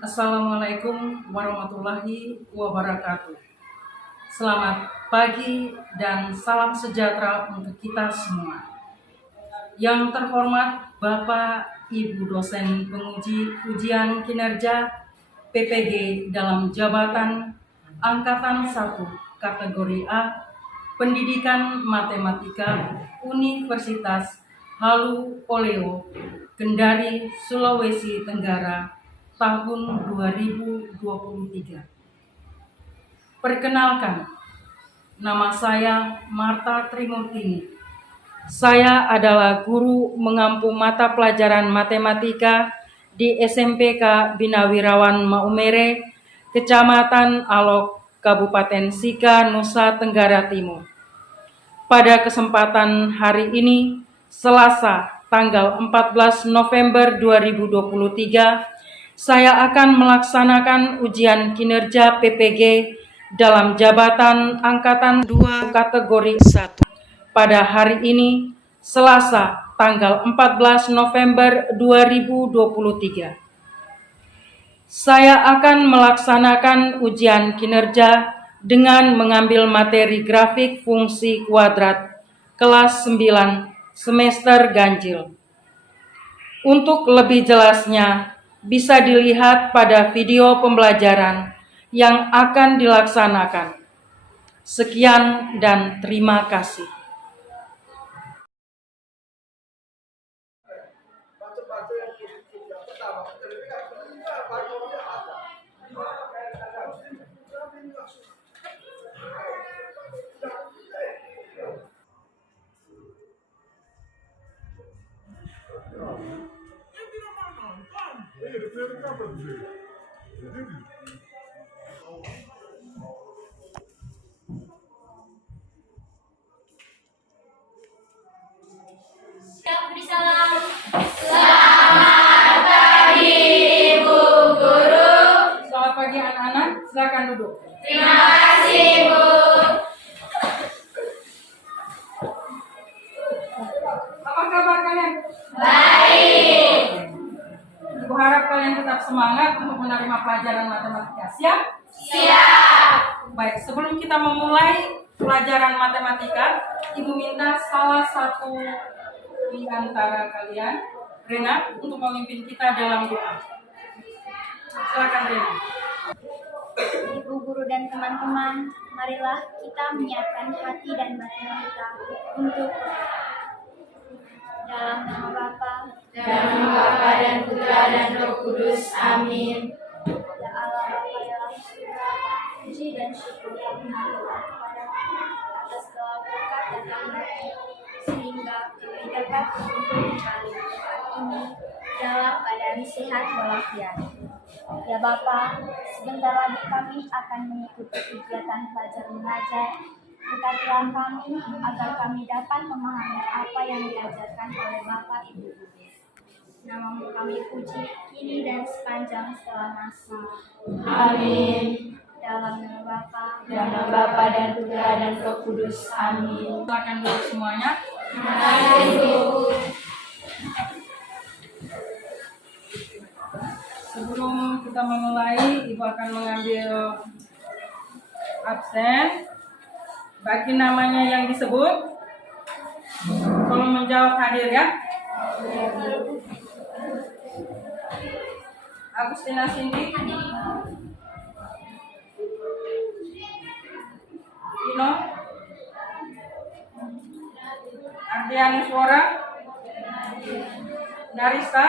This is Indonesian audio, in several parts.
Assalamualaikum warahmatullahi wabarakatuh. Selamat pagi dan salam sejahtera untuk kita semua. Yang terhormat Bapak Ibu dosen penguji ujian kinerja PPG dalam jabatan Angkatan 1 kategori A Pendidikan Matematika Universitas Halu Oleo, Kendari, Sulawesi Tenggara tahun 2023. Perkenalkan, nama saya Marta Trimurtini. Saya adalah guru mengampu mata pelajaran matematika di SMPK Binawirawan Maumere, Kecamatan Alok, Kabupaten Sika, Nusa Tenggara Timur. Pada kesempatan hari ini, Selasa, tanggal 14 November 2023, saya akan melaksanakan ujian kinerja PPG dalam jabatan Angkatan 2 kategori 1. Pada hari ini, Selasa, tanggal 14 November 2023. Saya akan melaksanakan ujian kinerja dengan mengambil materi grafik fungsi kuadrat kelas 9 semester ganjil. Untuk lebih jelasnya, bisa dilihat pada video pembelajaran yang akan dilaksanakan. Sekian dan terima kasih. Salam. Selamat pagi, Ibu Guru. Selamat pagi anak-anak, silakan duduk. Terima kasih, Bu. Apa kabar kalian? Baik. Ibu harap kalian tetap semangat untuk menerima pelajaran matematika. Siap? Siap. Baik, sebelum kita memulai pelajaran matematika, Ibu minta salah satu di antara kalian, Rena, untuk memimpin kita dalam doa. Silakan Rena. Ibu guru dan teman-teman, marilah kita menyiapkan hati dan batin kita untuk dalam nama Bapa Dan Putra dan Roh Kudus. Amin. ya Allah Bapa dalam surga, puji dan syukur kami haturkan kepada-Mu atas segala berkat dan rahmat-Mu, sehingga kami dapat berkumpul kembali saat ini dalam keadaan sehat walafiat. Ya Bapa, sebentar lagi kami akan mengikuti kegiatan belajar mengajar. Berkatilah kami agar kami dapat memahami apa yang diajarkan oleh Bapak Ibu Guru. Nama-Mu kami puji kini dan sepanjang segala masa. Amin. Dalam nama Bapa Dan nama Bapa dan Putra dan Roh Kudus. Amin. Silakan duduk semuanya. Terima kasih, Bu. Sebelum kita memulai, Ibu akan mengambil absen. Bagi namanya yang disebut, tolong menjawab hadir ya. Agustina Cindy, Dino, Ardiani Suara, Narista,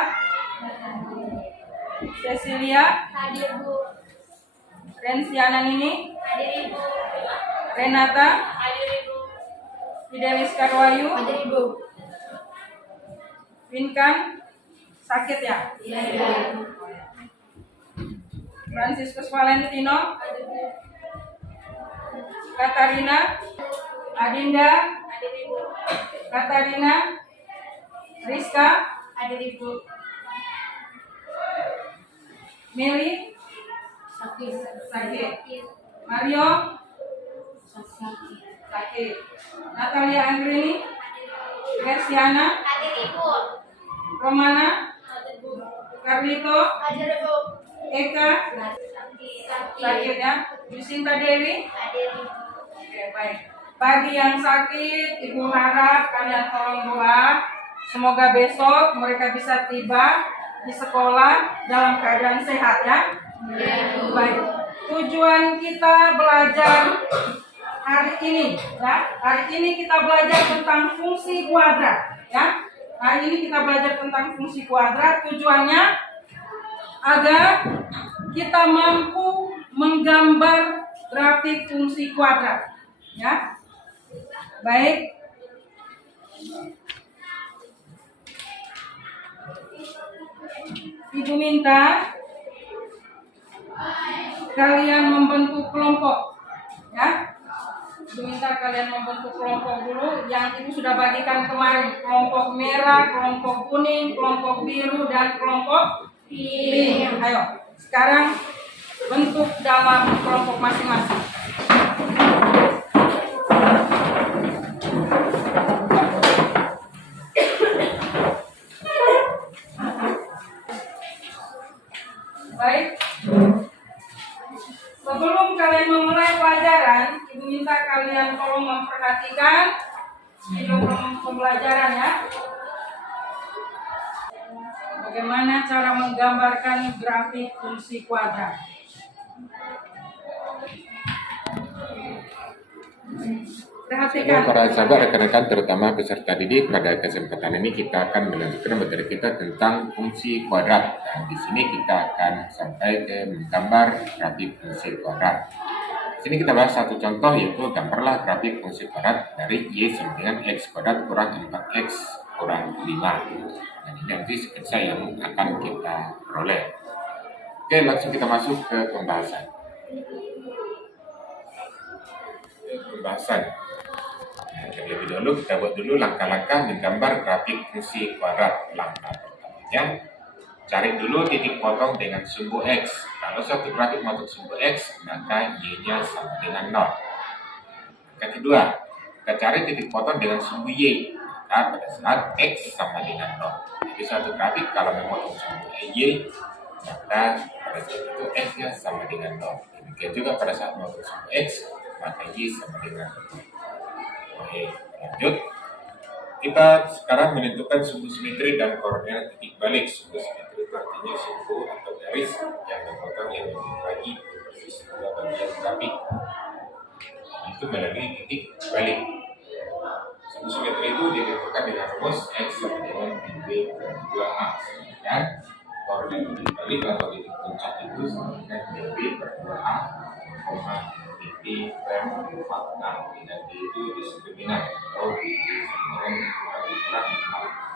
Cecilia, hadir Bu, Rensiana Nini, hadir Ibu, Renata, hadir Ibu, Fidelis Karwayu, hadir Ibu. Pinkan, sakit ya? Iya. Franciscus Valentino, Katarina, Adinda, Hadir Ibu, Katarina, Rizka, hadir Ibu. Meli, sakit. Mario, sakit. Natalia Angrini, Gersiana, Hadir Ibu, Romana, hadir Bu, Carlito, hadir Ibu, Eka, sakit ya. Yusinta Dewi. Oke, baik. Bagi yang sakit, Ibu harap kalian tolong doa. Semoga besok mereka bisa tiba di sekolah dalam keadaan sehat ya. Baik. Tujuan kita belajar hari ini ya. Hari ini kita belajar tentang fungsi kuadrat ya. Hari ini kita belajar tentang fungsi kuadrat. Tujuannya agar kita mampu menggambar grafik fungsi kuadrat ya. Baik. Ibu minta kalian membentuk kelompok ya. Ibu minta kalian membentuk kelompok dulu yang Ibu sudah bagikan kemarin. Kelompok merah, kelompok kuning, kelompok biru, dan kelompok pink. Ayo, sekarang bentuk dalam kelompok masing-masing. Baik. Sebelum kalian memulai pelajaran, Ibu minta kalian tolong memperhatikan video pembelajaran ya. Bagaimana cara menggambarkan grafik fungsi kuadrat? Perhatikan. Para sahabat, rekan-rekan, terutama peserta didik, pada kesempatan ini kita akan melanjutkan materi kita tentang fungsi kuadrat. Dan di sini kita akan sampai ke menggambar grafik fungsi kuadrat. Di sini kita bahas satu contoh, yaitu gambarlah grafik fungsi kuadrat dari y sama dengan x kuadrat kurang 4x kurang 5. Dan ini nanti sketsa yang akan kita peroleh. Oke, langsung kita masuk ke pembahasan. Terlebih dahulu kita buat dulu langkah-langkah menggambar grafik fungsi kuadrat. Langkah pertamanya, cari dulu titik potong dengan sumbu x. Kalau suatu grafik masuk sumbu x, maka y-nya sama dengan 0. Langkah kedua, kita cari titik potong dengan sumbu y. Maka pada saat x sama dengan 0. Jadi suatu grafik kalau memotong sumbu y, maka pada saat itu x-nya sama dengan 0. Demikian juga pada saat memotong sumbu x, maka y sama dengan 0. Oke, lanjut. Kita sekarang menentukan sumbu simetri dan koordinat titik balik. Sumbu simetri itu artinya sumbu atau garis yang memotong yang dibagi persis dua bagian grafik. Itu melalui titik balik. Sumbu simetri itu ditentukan dengan rumus x sama dengan b per 2a. Dan koordinat titik balik atau titik puncak itu sama dengan b per 2a, per 4. Nah, dan itu disebut minat atau disebut dengan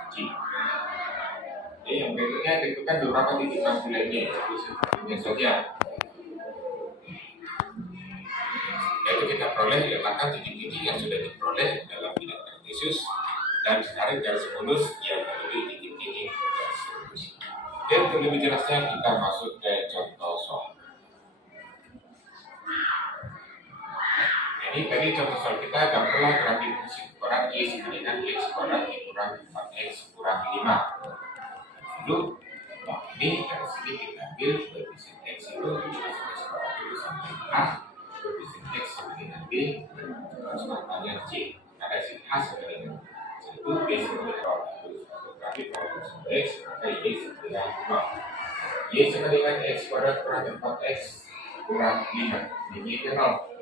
G. Oke, yang berikutnya tentukan beberapa titik lainnya, yaitu sepertinya saja. Yaitu kita peroleh letakkan titik-titik yang sudah diperoleh dalam bidang Kartesius dan tarik garis mulus yang melalui titik-titik tersebut. Oke, untuk lebih jelasnya kita masuk ke contoh soal. Jadi tadi contoh soal kita gambarlah grafik fungsi kuadrat y sama dengan x kuadrat kurang 4x kurang 5. Lalu, ini dari sini kita ambil koefisien x itu x kuadrat itu sama dengan a, koefisien x sama dengan b, dan konstantannya c. Ada si a sama dengan 1, b sama dengan 0. Untuk grafik fungsi x, maka y sama dengan 0. Y sama dengan x kuadrat kurang 4x kurang 5. Ini ke 0.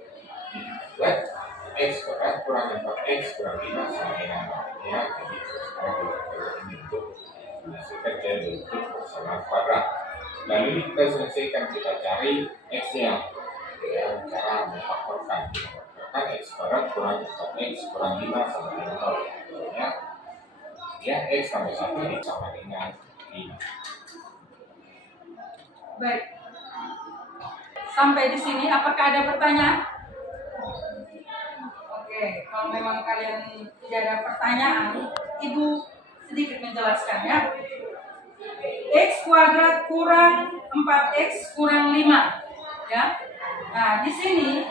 Buat x kuadrat kurang 4x kurang 5 sama dengan 0. Ya, jadi sekarang ini untuk dimasukkan ke bentuk persamaan kuadrat. Lalu kita selesaikan, kita cari x-nya dengan cara memfaktorkan. Maka x kuadrat kurang 4x kurang 5 sama dengan 0. Ya, x tambah 1 sama dengan 5. Baik. Sampai di sini apakah ada pertanyaan? Oke, kalau memang kalian tidak ada pertanyaan, Ibu sedikit menjelaskan ya. X kuadrat kurang 4x kurang 5 ya. Nah, di sini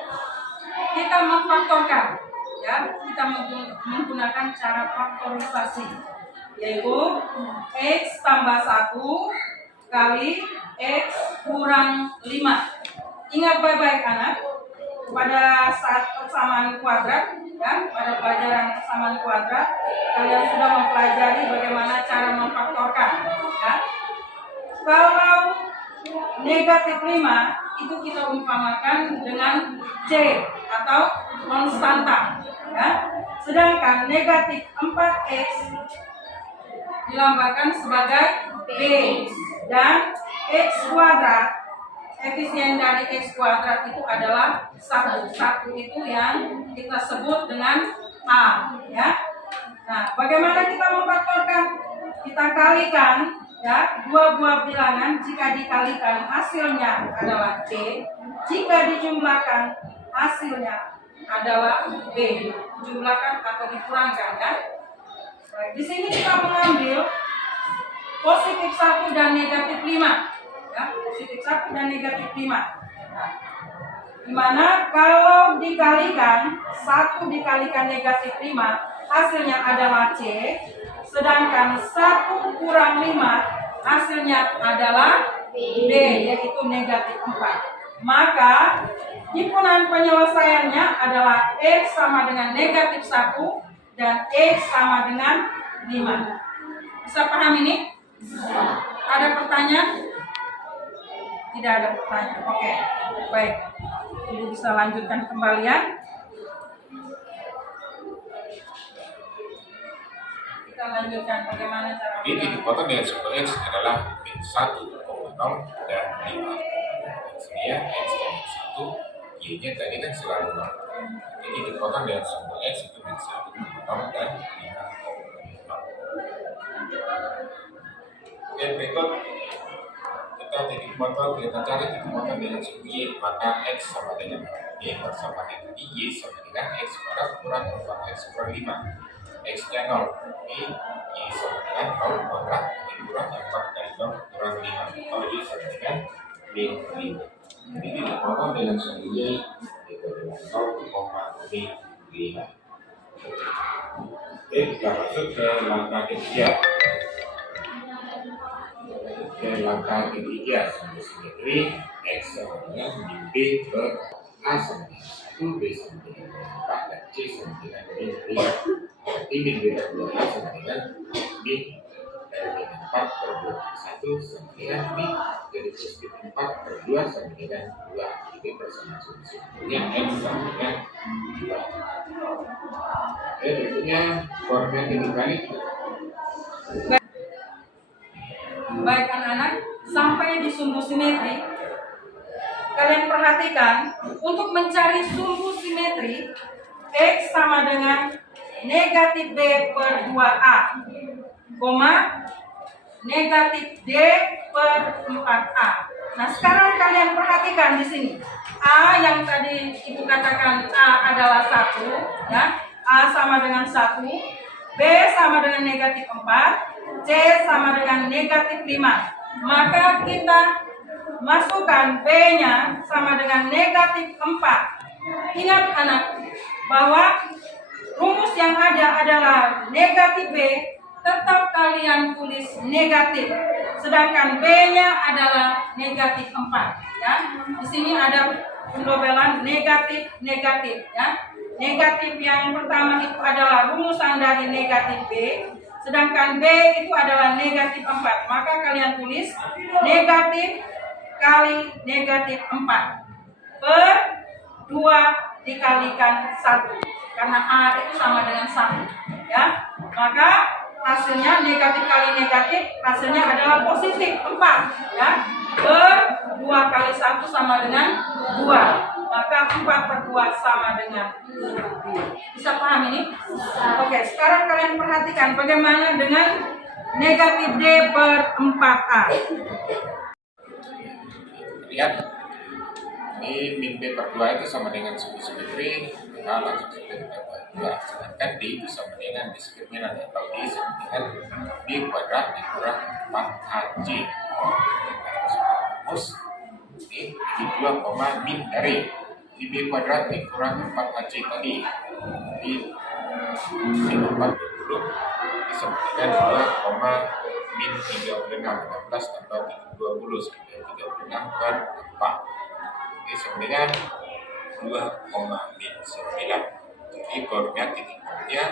kita memfaktorkan ya, kita menggunakan cara faktorisasi, yaitu x tambah 1 kali X kurang 5. Ingat baik-baik anak, pada saat persamaan kuadrat, ya, pada pelajaran persamaan kuadrat, kalian sudah mempelajari bagaimana cara memfaktorkan. Ya. Kalau negatif 5 itu kita umpamakan dengan C atau konstanta. Ya. Sedangkan negatif 4X dilambangkan sebagai B, dan X kuadrat, efisien dari X kuadrat itu adalah 1. 1 itu yang kita sebut dengan A. Ya. Nah, bagaimana kita memfaktorkan? Kita kalikan, ya, dua buah bilangan. Jika dikalikan hasilnya adalah C, jika dijumlahkan hasilnya adalah B. Jumlahkan atau dikurangkan, ya. Baik, di sini kita mengambil positif 1 dan negatif 5. Ya, positif 1 dan negatif 5. Nah, dimana kalau dikalikan 1 dikalikan negatif 5 hasilnya adalah C, sedangkan 1 kurang 5 hasilnya adalah B, yaitu negatif 4. Maka himpunan penyelesaiannya adalah X sama dengan negatif 1 dan X sama dengan 5. Bisa paham ini? Ada pertanyaan? Tidak ada pertanyaan. Oke, baik. Ibu bisa lanjutkan kembalian. Kita lanjutkan bagaimana cara. Ini dipotong dengan sumbu X adalah min 1,0 dan 5. Maksudnya X dan 1, Y-nya tadi kan selalu 0. Jadi dipotong dengan sumbu X itu min 1,0 dan 5. Oke, berikut kita titik potong, kita cari titik potong dengan sumbu Y, maka X sama dengan Y bersama dengan Y sama dengan X kuadrat kurang 4X kurang 5. X-nya 0, Y sama dengan 0 kuadrat, Y kurang 4 kali 0 kurang 5, atau Y sama dengan min 5. Jadi dipotong dengan sumbu Y itu dengan 0,5. Oke, kita masuk ke langkah ketiga. Langkah ketiga, sumbu simetri X sama dengan min B per A sama dengan 1, B sama dengan 4, dan C sama dengan min 5. Berarti min B per 2A sama dengan min dari min 4 per 2 per 1 sama dengan min dari positif 4 per 2 sama dengan 2. Ini persamaan sumbu simetrinya X sama dengan 2. Oke, berikutnya format yang dibalik. Baik anak-anak, sampai di sumbu simetri, kalian perhatikan untuk mencari sumbu simetri X sama dengan negatif B per 2A, negatif D per 4A. Nah, sekarang kalian perhatikan di sini. A yang tadi ibu katakan A adalah 1, ya. A sama dengan 1, B sama dengan negatif 4, C sama dengan negatif 5. Maka kita masukkan B-nya sama dengan negatif 4. Ingat anak, bahwa rumus yang ada adalah negatif B, tetap kalian tulis negatif. Sedangkan B-nya adalah negatif 4. Ya. Di sini ada pendobelan negatif, ya. Negatif yang pertama itu adalah rumusan dari negatif B, sedangkan B itu adalah negatif 4. Maka kalian tulis negatif kali negatif 4 per 2 dikalikan 1. Karena A itu sama dengan 1. Ya. Maka hasilnya negatif kali negatif, hasilnya adalah positif 4. Ya. Per 2 kali 1 sama dengan 2. Maka 4 per 2 sama dengan 2. Bisa paham ini? Oke, sekarang kalian perhatikan bagaimana dengan negatif D per 4A. Lihat, ini min B per 2 itu sama dengan sumbu simetri, maka langsung saja kita buat 2. Sedangkan D itu sama dengan diskriminan, atau D sama dengan B kuadrat dikurang 4AC. Terus ini 2, min dari B kuadrat dikurang 4AC tadi. Jadi min 4 dulu, ini sama dengan min 36, 16 tambah 20 sampai 36 per 4. Oke, sama dengan 2,-9. Jadi koordinat titik nolnya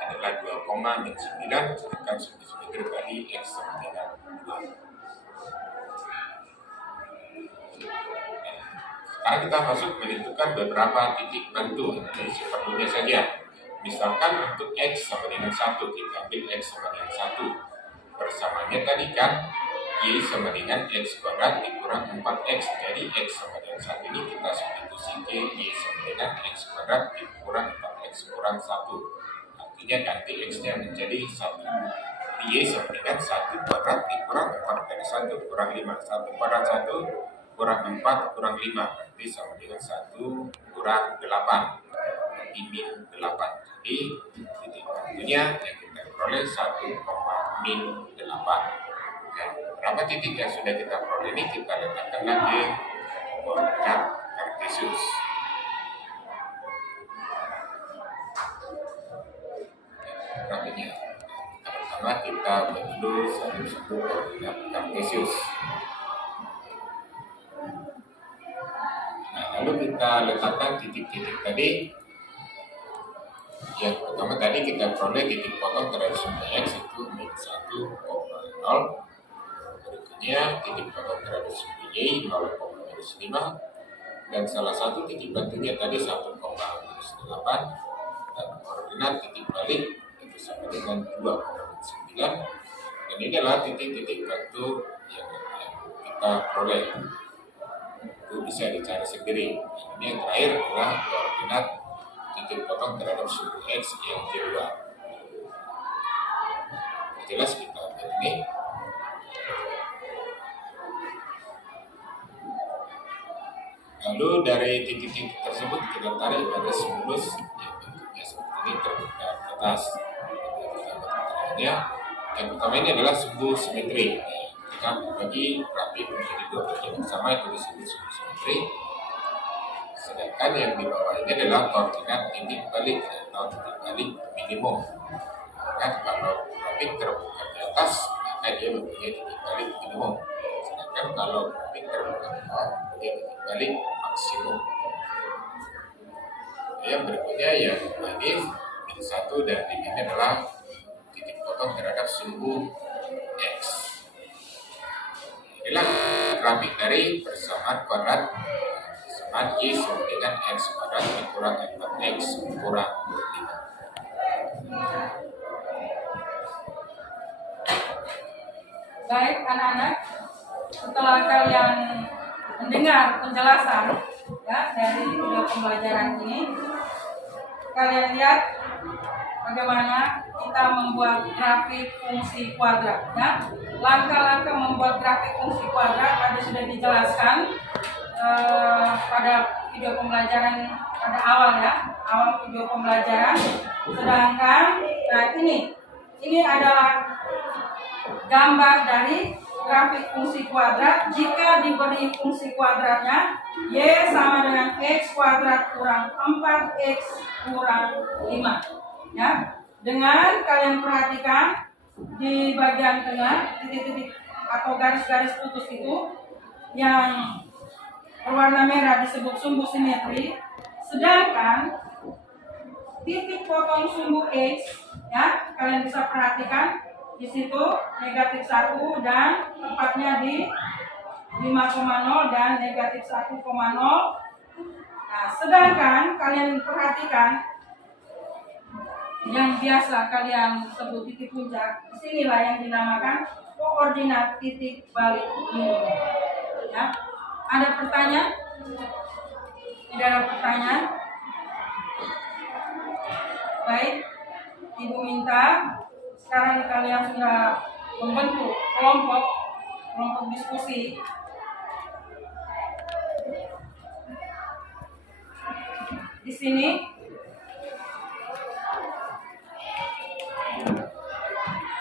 adalah 2,-9 akan sumbu-sumbu kali X sama dengan 2. Sekarang kita masuk menentukan beberapa titik bantu dari seperlunya saja. Misalkan untuk X sama dengan 1, kita ambil X sama dengan 1. Persamaannya tadi kan Y sama dengan X kuadrat dikurang 4X. Jadi X sama dengan 1 ini kita substitusi ke Y sama dengan X kuadrat dikurang 4X kurang 1. Artinya ganti X-nya menjadi 1. Y sama dengan 1 kuadrat dikurang 4 kali 1 kurang 5. 1 kuadrat 1 kurang 4 kurang 5. Berarti sama dengan 1 kurang 8. Berarti min 8. Jadi titik bantunya yang kita peroleh 1,-8. Nah, berapa titik yang sudah kita peroleh ini kita letakkan lagi koordinat kartesius. Berapanya? Pertama kita buat dulu satu koordinat kartesius. Nah, lalu kita letakkan titik-titik tadi. Yang pertama tadi kita peroleh titik potong terhadap sumbu X itu min 1,0. Berikutnya titik potong terhadap sumbu Y 0,-5. Dan salah satu titik bantunya tadi 1,-8. Dan koordinat titik balik itu sama dengan 2,9. Dan ini adalah titik-titik bantu yang kita peroleh. Itu bisa dicari sendiri. Ini yang terakhir adalah koordinat titik potong terhadap sumbu X yang kedua. Jelas kita ambil ini. Lalu dari titik-titik tersebut kita tarik pada simulus yang bentuknya seperti ini terbuka ke atas. Yang pertama ini adalah sumbu simetri. Kita bagi grafik menjadi dua bagian yang sama, itu disebut sumbu simetri. Sedangkan yang di bawah ini adalah koordinat titik balik atau titik balik minimum. Kan kalau grafik terbuka di atas, maka dia mempunyai titik balik minimum. Sedangkan kalau grafik terbuka di bawah, mempunyai titik balik maksimum. Yang berikutnya yang ini min 1 dan ini adalah titik potong terhadap sumbu X. Inilah grafik dari persamaan kuadrat Y sama dengan X kuadrat dikurang 4X kurang 5. Baik anak-anak, setelah kalian mendengar penjelasan ya dari video pembelajaran ini, kalian lihat bagaimana kita membuat grafik fungsi kuadrat ya. Langkah-langkah membuat grafik fungsi kuadrat tadi sudah dijelaskan pada video pembelajaran pada awal video pembelajaran. Sedangkan nah ini adalah gambar dari grafik fungsi kuadrat jika diberi fungsi kuadratnya Y sama dengan X kuadrat kurang 4X kurang 5 ya. Dengan kalian perhatikan di bagian tengah titik-titik atau garis-garis putus itu yang berwarna merah disebut sumbu simetri, sedangkan titik potong sumbu X ya kalian bisa perhatikan di situ negatif 1 dan tempatnya di 5,0 dan negatif 1,0. Nah, sedangkan kalian perhatikan yang biasa kalian sebut titik puncak, disinilah yang dinamakan koordinat titik balik minimum. Ya. Ada pertanyaan? Tidak ada pertanyaan? Baik, Ibu minta sekarang kalian sudah membentuk kelompok diskusi. Di sini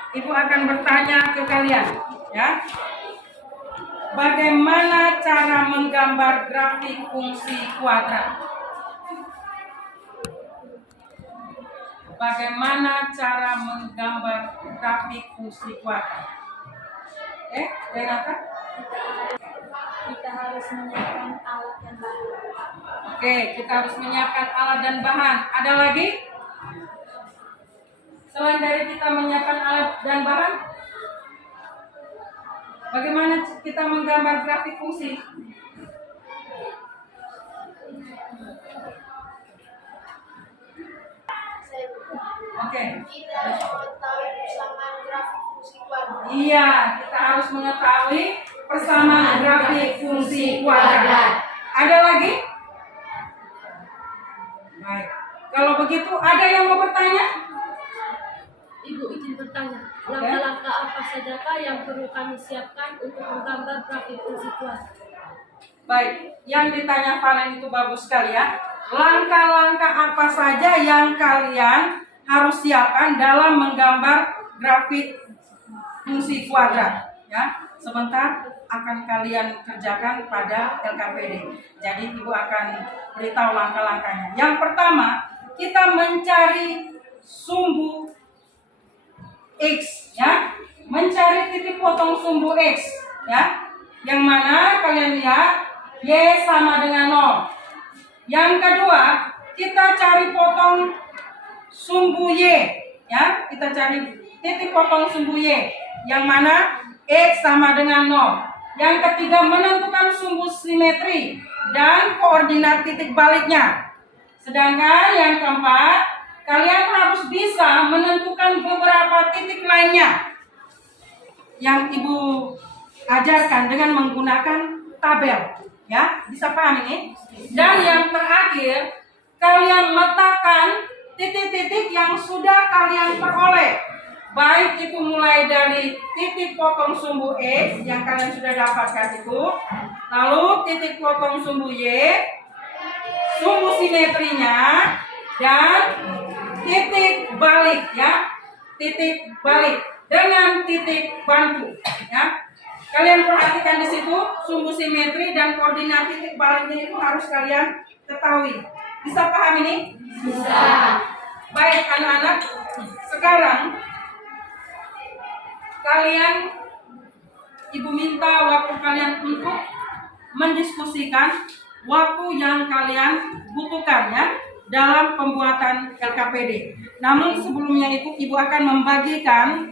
Ibu akan bertanya ke kalian, ya. Bagaimana cara menggambar grafik fungsi kuadrat? Bagaimana cara menggambar grafik fungsi kuadrat? Renata? Kita harus menyiapkan alat dan bahan. Oke, kita harus menyiapkan alat dan bahan. Ada lagi? Selain dari kita menyiapkan alat dan bahan, bagaimana kita menggambar grafik fungsi? Oke. Kita harus mengetahui persamaan grafik fungsi kuadrat. Iya, kita harus mengetahui persamaan grafik fungsi kuadrat. Ada lagi? Baik. Kalau begitu, ada yang mau bertanya? Ibu izin bertanya, langkah-langkah apa sajakah yang perlu kami siapkan untuk menggambar grafik fungsi kuadrat? Baik, yang ditanya Valen itu bagus sekali ya. Langkah-langkah apa saja yang kalian harus siapkan dalam menggambar grafik fungsi kuadrat? Ya, sebentar akan kalian kerjakan pada LKPD. Jadi Ibu akan beritahu langkah-langkahnya. Yang pertama, kita mencari sumbu X, ya, mencari titik potong sumbu X, ya, yang mana kalian lihat Y sama dengan 0. Yang kedua, kita cari potong sumbu Y, ya, kita cari titik potong sumbu Y, yang mana X sama dengan 0. Yang ketiga, menentukan sumbu simetri dan koordinat titik baliknya. Sedangkan yang keempat, kalian harus bisa menentukan beberapa titik lainnya yang Ibu ajarkan dengan menggunakan tabel. Ya, bisa paham ini? Dan yang terakhir, kalian letakkan titik-titik yang sudah kalian peroleh. Baik itu mulai dari titik potong sumbu X yang kalian sudah dapatkan itu, lalu titik potong sumbu Y, sumbu simetrinya, dan titik balik, ya, titik balik dengan titik bantu, ya. Kalian perhatikan di situ sumbu simetri dan koordinat titik baliknya itu harus kalian ketahui. Bisa paham ini? Bisa. Baik anak-anak, sekarang kalian, Ibu minta waktu kalian untuk mendiskusikan waktu yang kalian butuhkan ya dalam pembuatan LKPD. Namun sebelumnya itu Ibu akan membagikan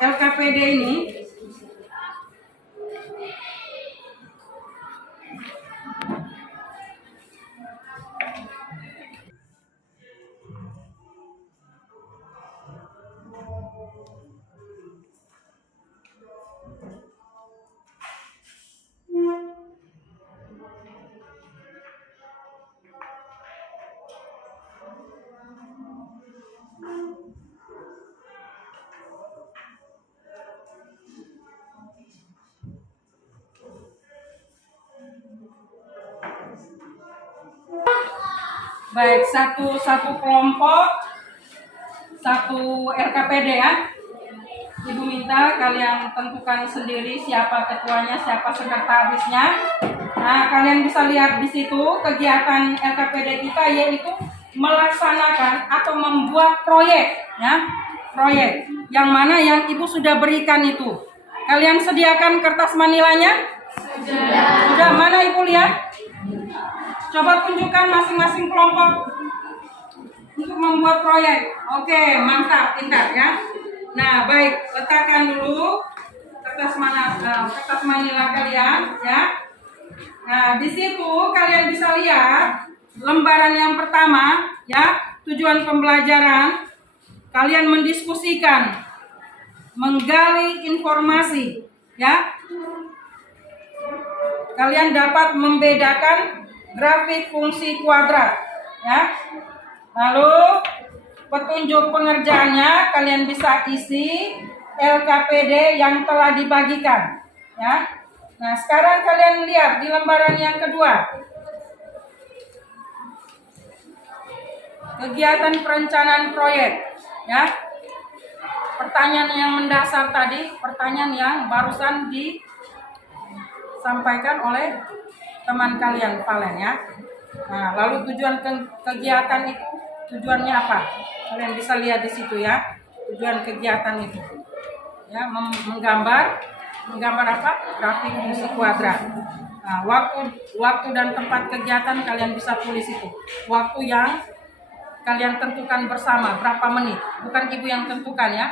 LKPD ini baik satu kelompok, satu LKPD ya. Ibu minta kalian tentukan sendiri siapa ketuanya, siapa sekretarisnya. Nah, kalian bisa lihat di situ kegiatan LKPD kita yaitu melaksanakan atau membuat proyek ya. Proyek yang mana yang Ibu sudah berikan itu. Kalian sediakan kertas manilanya? Sudah, mana Ibu lihat? Coba tunjukkan masing-masing kelompok untuk membuat proyek. Oke, mantap, pintar ya. Nah, baik, letakkan dulu kertas manila kalian ya. Nah, di situ kalian bisa lihat lembaran yang pertama ya, tujuan pembelajaran. Kalian mendiskusikan, menggali informasi ya. Kalian dapat membedakan grafik fungsi kuadrat ya. Lalu petunjuk pengerjaannya kalian bisa isi LKPD yang telah dibagikan ya. Nah, sekarang kalian lihat di lembaran yang kedua. Kegiatan perencanaan proyek ya. Pertanyaan yang mendasar tadi, pertanyaan yang barusan disampaikan oleh teman kalian Valen ya. Nah, lalu tujuan kegiatan itu tujuannya apa? Kalian bisa lihat di situ ya. Tujuan kegiatan itu ya menggambar menggambar apa? Grafik fungsi kuadrat. Nah, waktu dan tempat kegiatan kalian bisa tulis itu. Waktu yang kalian tentukan bersama berapa menit, bukan ibu yang tentukan ya.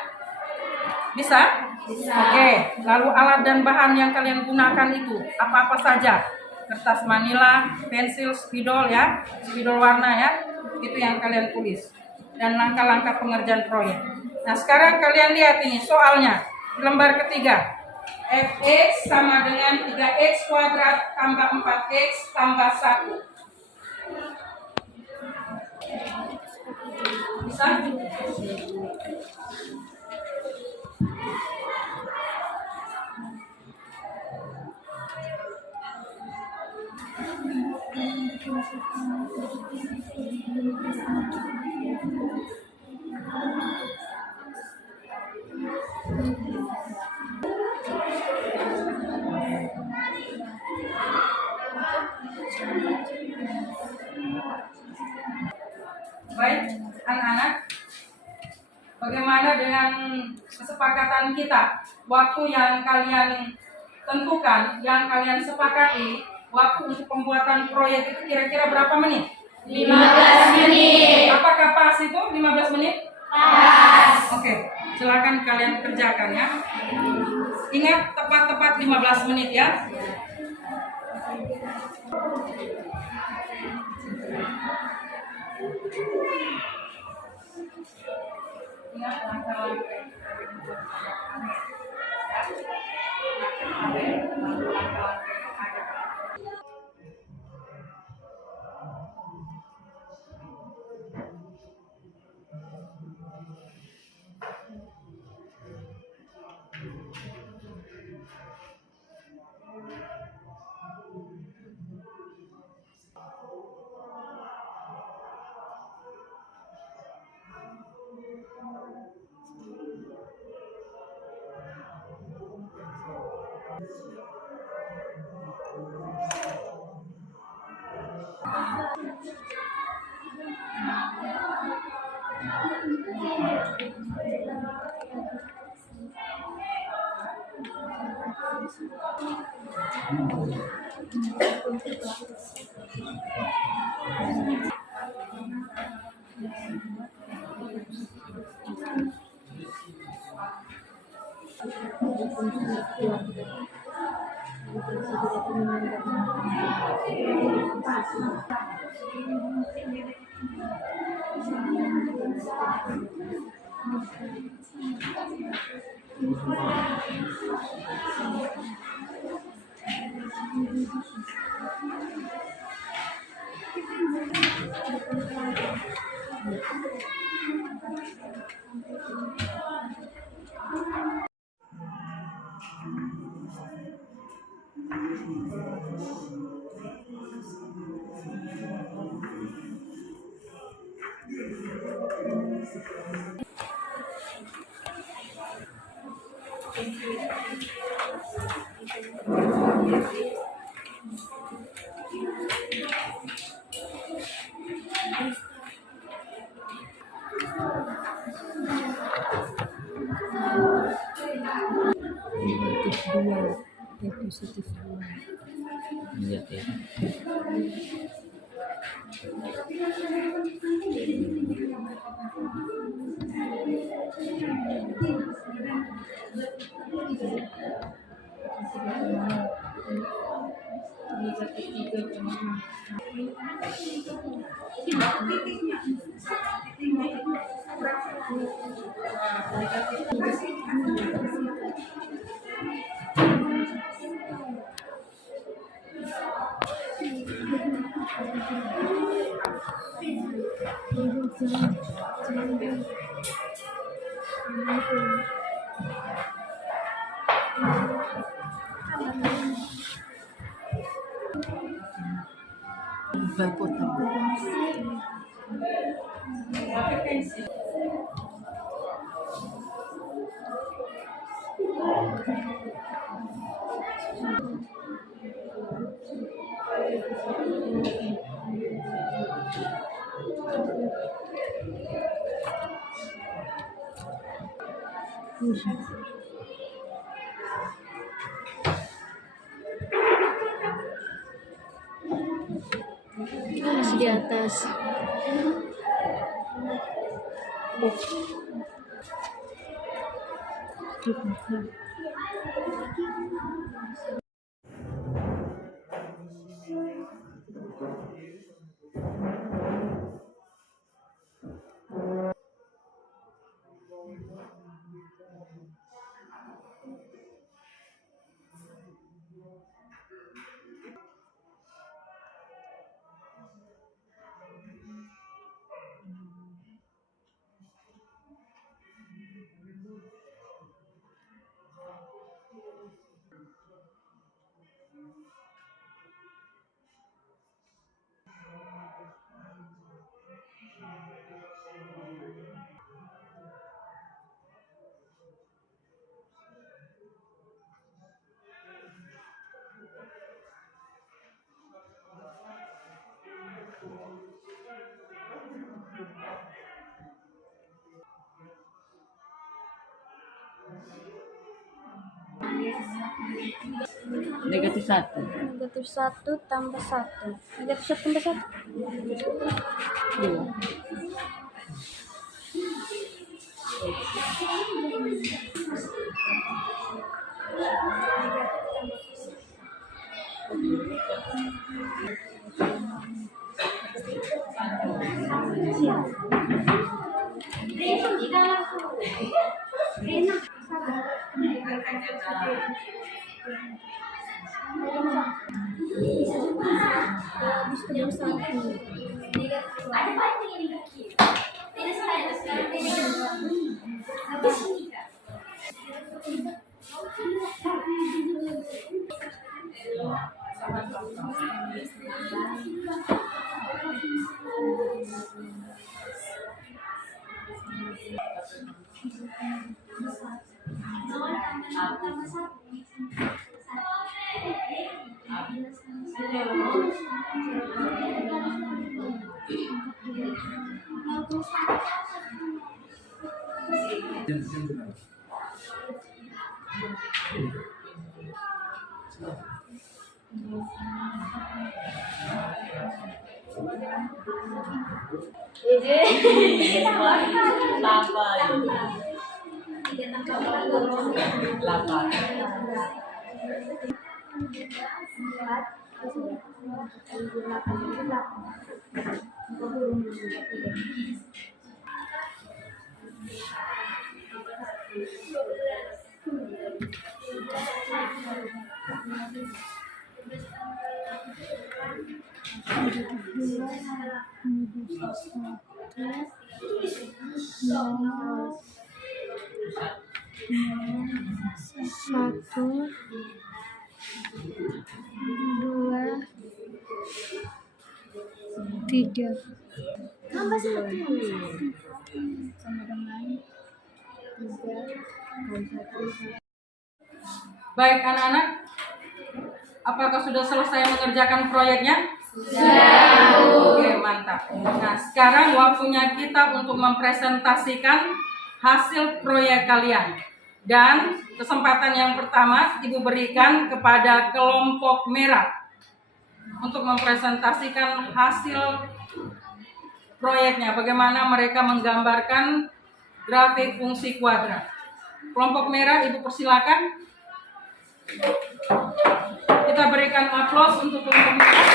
Bisa? Bisa. Oke. Lalu alat dan bahan yang kalian gunakan itu apa-apa saja? Kertas manila, pensil, spidol ya, spidol warna ya. Itu yang kalian tulis. Dan langkah-langkah pengerjaan proyek. Nah, sekarang kalian lihat ini soalnya di lembar ketiga. Fx sama dengan 3x kuadrat tambah 4x tambah 1. Bisa? Baik, anak-anak. Bagaimana dengan kesepakatan kita? Waktu yang kalian tentukan, yang kalian sepakati, waktu untuk pembuatan proyek itu kira-kira berapa menit? 15 menit. Apakah pas itu 15 menit? Pas. Oke, silakan kalian kerjakan ya. Ingat tepat-tepat 15 menit ya. Ingat langkah-langkah. Iya, iya. Pakai pensil. di atas. Negatif 1. Negatif 1 tambah 1. Negatif 1 tambah 1. 2. Satu, dua, tiga. Tambah 1 sama dengan 3 Baik anak-anak, apakah sudah selesai mengerjakan proyeknya? Oke, mantap. Nah, sekarang waktunya kita untuk mempresentasikan hasil proyek kalian. Dan kesempatan yang pertama Ibu berikan kepada kelompok merah untuk mempresentasikan hasil proyeknya, bagaimana mereka menggambarkan grafik fungsi kuadrat. Kelompok merah, Ibu persilakan. Kita berikan aplaus untuk kelompok merah.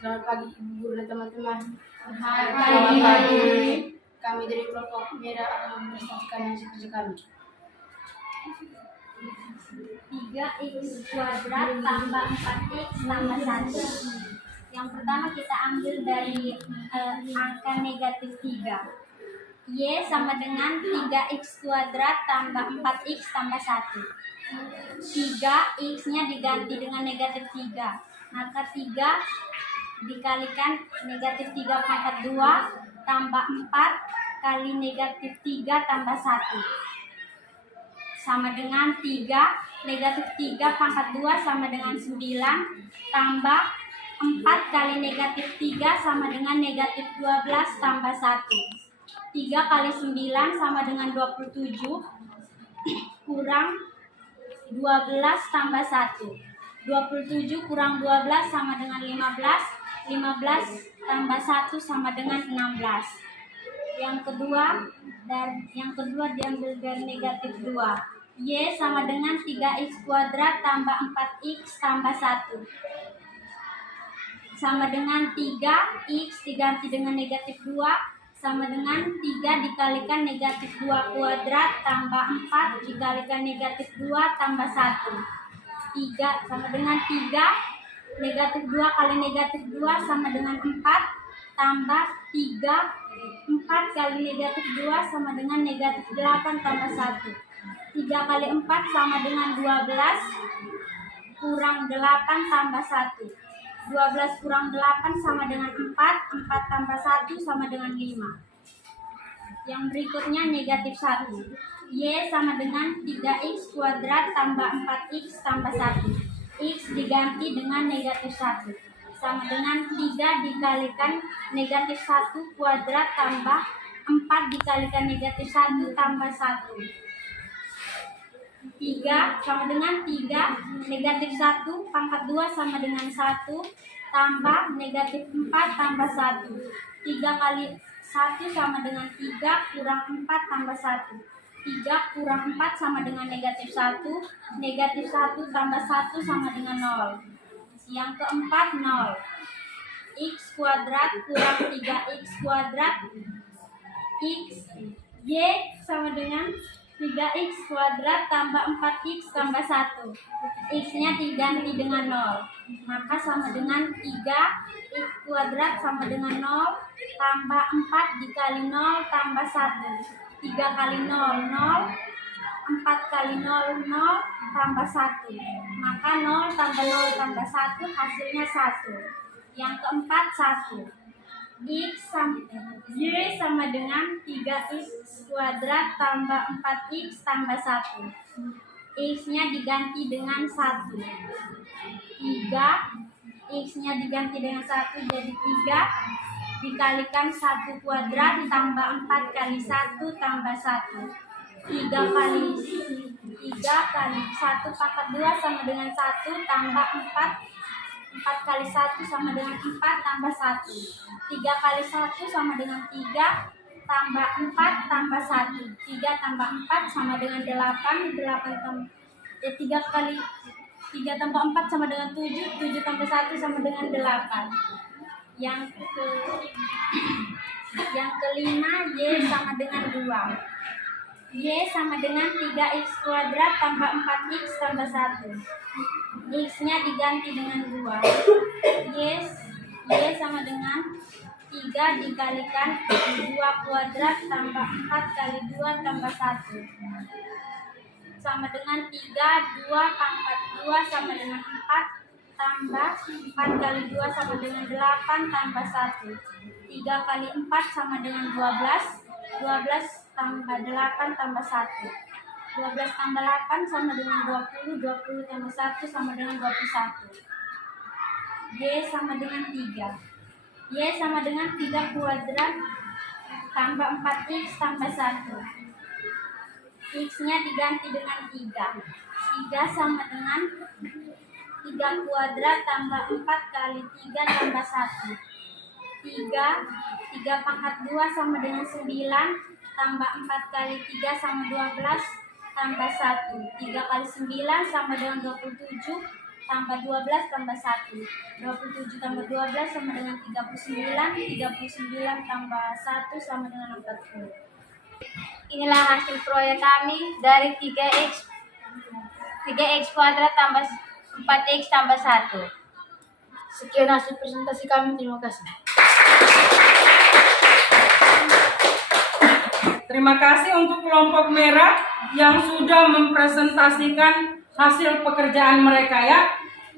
Selamat pagi Ibu Guru dan teman-teman. Selamat pagi. Kami dari kelompok merah akan mempresentasikan hasil kerja kami. 3x kuadrat tambah 4x tambah 1. Yang pertama kita ambil dari angka negatif 3. Y sama dengan 3x kuadrat tambah 4x tambah 1. 3x-nya diganti dengan negatif 3. Maka 3 dikalikan negatif 3 pangkat 2 tambah 4 kali negatif 3 tambah 1. Sama dengan 3, negatif 3 pangkat 2 sama dengan 9, tambah 4 kali negatif 3 sama dengan negatif 12 tambah 1. 3 kali 9 sama dengan 27 kurang 12 tambah 1. 27 kurang 12 sama dengan 15. 15 tambah 1 sama dengan 16. Yang kedua diambil dari negatif 2. Y sama dengan 3x kuadrat tambah 4x tambah 1. Sama dengan 3x diganti dengan negatif 2 sama dengan 3 dikalikan negatif 2 kuadrat tambah 4 dikalikan negatif 2 tambah 1. 3 sama dengan 3, negatif 2 kali negatif 2 sama dengan 4 tambah 3, 4 kali negatif 2 sama dengan negatif 8 tambah 1. 3 kali 4 sama dengan 12 kurang 8 tambah 1. 12 kurang 8 sama dengan 4, 4 tambah 1 sama dengan 5. Yang berikutnya negatif 1. Y sama dengan 3x kuadrat tambah 4x tambah 1. X diganti dengan negatif 1. Sama dengan 3 dikalikan negatif 1 kuadrat tambah 4 dikalikan negatif 1 tambah 1. 3 sama dengan 3, negatif 1 pangkat 2 sama dengan 1 tambah negatif 4 tambah 1. 3 kali 1 sama dengan 3 kurang 4 tambah 1. 3 kurang 4 sama dengan negatif 1. Negatif 1 tambah 1 sama dengan 0. Yang keempat 0. X kuadrat kurang 3x kuadrat. X Y sama dengan 3x kuadrat tambah 4x tambah 1. X-nya diganti dengan 0. Maka sama dengan 3x kuadrat sama dengan 0 tambah 4 dikali 0 tambah 1. 3 kali 0, 0. 4 kali 0, 0 tambah 1. Maka 0 tambah 0 tambah 1 hasilnya 1. Yang keempat 1. Y sama dengan 3x kuadrat tambah 4x tambah 1. X-nya diganti dengan 1. 3. X-nya diganti dengan 1 jadi 3 dikalikan 1 kuadrat tambah 4 kali 1 tambah 1. 3 kali 1 pangkat 2 sama dengan 1 tambah 4. 4 kali 1 sama dengan 4 tambah 1. 3 kali 1 sama dengan 3 tambah 4 tambah 1. 3 tambah 4 sama dengan 8. 3 kali 3 tambah 4 sama dengan 7. 7 tambah 1 sama dengan 8. Yang kelima Y sama dengan 2. Y sama dengan 3x kuadrat tambah 4x tambah 1. X-nya diganti dengan 2. Y sama dengan 3 dikalikan 2 kuadrat tambah 4 kali 2 tambah 1. Sama dengan 3, 2 pangkat 2 sama dengan 4 tambah 4 kali 2 sama dengan 8 tambah 1. 3 kali 4 sama dengan 12. 12 tambah 8 tambah 1. 12 tambah 8 sama dengan 20. 20 tambah 1 sama dengan 21. Y sama dengan 3. Y sama dengan 3 kuadrat tambah 4x tambah 1. X-nya diganti dengan 3. 3 sama dengan 3 kuadrat tambah 4 kali 3 tambah 1. 3 pangkat 2 sama dengan 9 tambah 4 kali 3 sama 12 tambah 1. 3 kali 9 sama dengan 27 tambah 12 tambah 1. 27 tambah 12 sama dengan 39. 39 tambah 1 sama dengan 40. Inilah hasil proyek kami dari 3x kuadrat tambah 4x tambah 1. Sekian hasil presentasi kami. Terima kasih. Terima kasih untuk kelompok merah yang sudah mempresentasikan hasil pekerjaan mereka ya.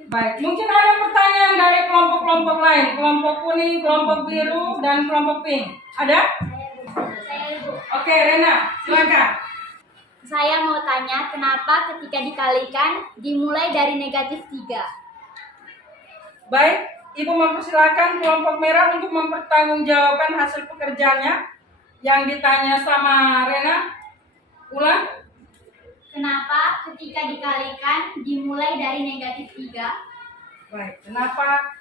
Baik, mungkin ada pertanyaan dari kelompok-kelompok lain, kelompok kuning, kelompok biru, dan kelompok pink. Ada? Oke, Rena, silakan. Saya mau tanya kenapa ketika dikalikan dimulai dari negatif 3. Baik, Ibu mempersilakan kelompok merah untuk mempertanggungjawabkan hasil pekerjaannya. yang ditanya sama Rena? Ulang. Kenapa ketika dikalikan dimulai dari negatif 3? Baik, kenapa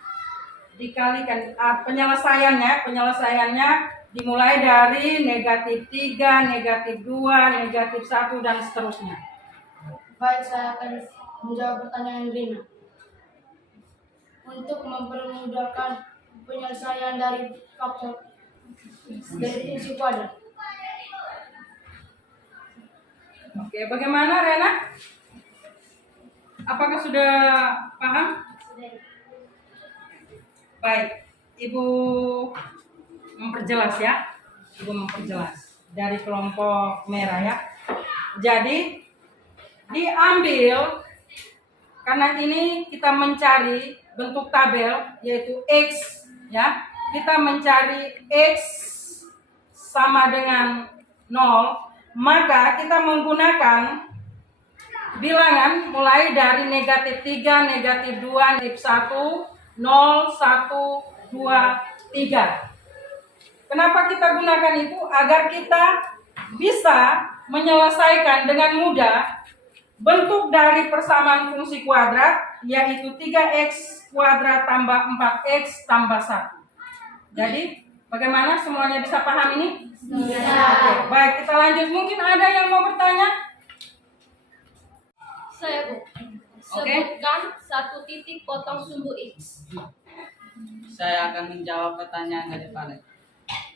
dikalikan? Penyelesaiannya dimulai dari negatif 3, negatif 2, negatif 1, dan seterusnya. Baik, saya akan menjawab pertanyaan Rina. Untuk mempermudahkan penyelesaian dari faktor dari fungsi kuadrat. Oke, bagaimana Rena? Apakah sudah paham? Baik, Ibu memperjelas ya. Ibu memperjelas dari kelompok merah ya. Jadi diambil, karena ini kita mencari bentuk tabel yaitu X ya. Kita mencari X sama dengan 0, maka kita menggunakan bilangan mulai dari negatif 3, negatif 2, negatif 1, 0, 1, 2, 3. Kenapa kita gunakan itu? Agar kita bisa menyelesaikan dengan mudah bentuk dari persamaan fungsi kuadrat, yaitu 3x kuadrat tambah 4x tambah 1. Jadi, bagaimana semuanya bisa paham ini? Bisa. Oke, baik, kita lanjut. Mungkin ada yang mau bertanya? Saya Bu. Sebutkan satu titik potong sumbu X. Saya akan menjawab pertanyaan dari Pak.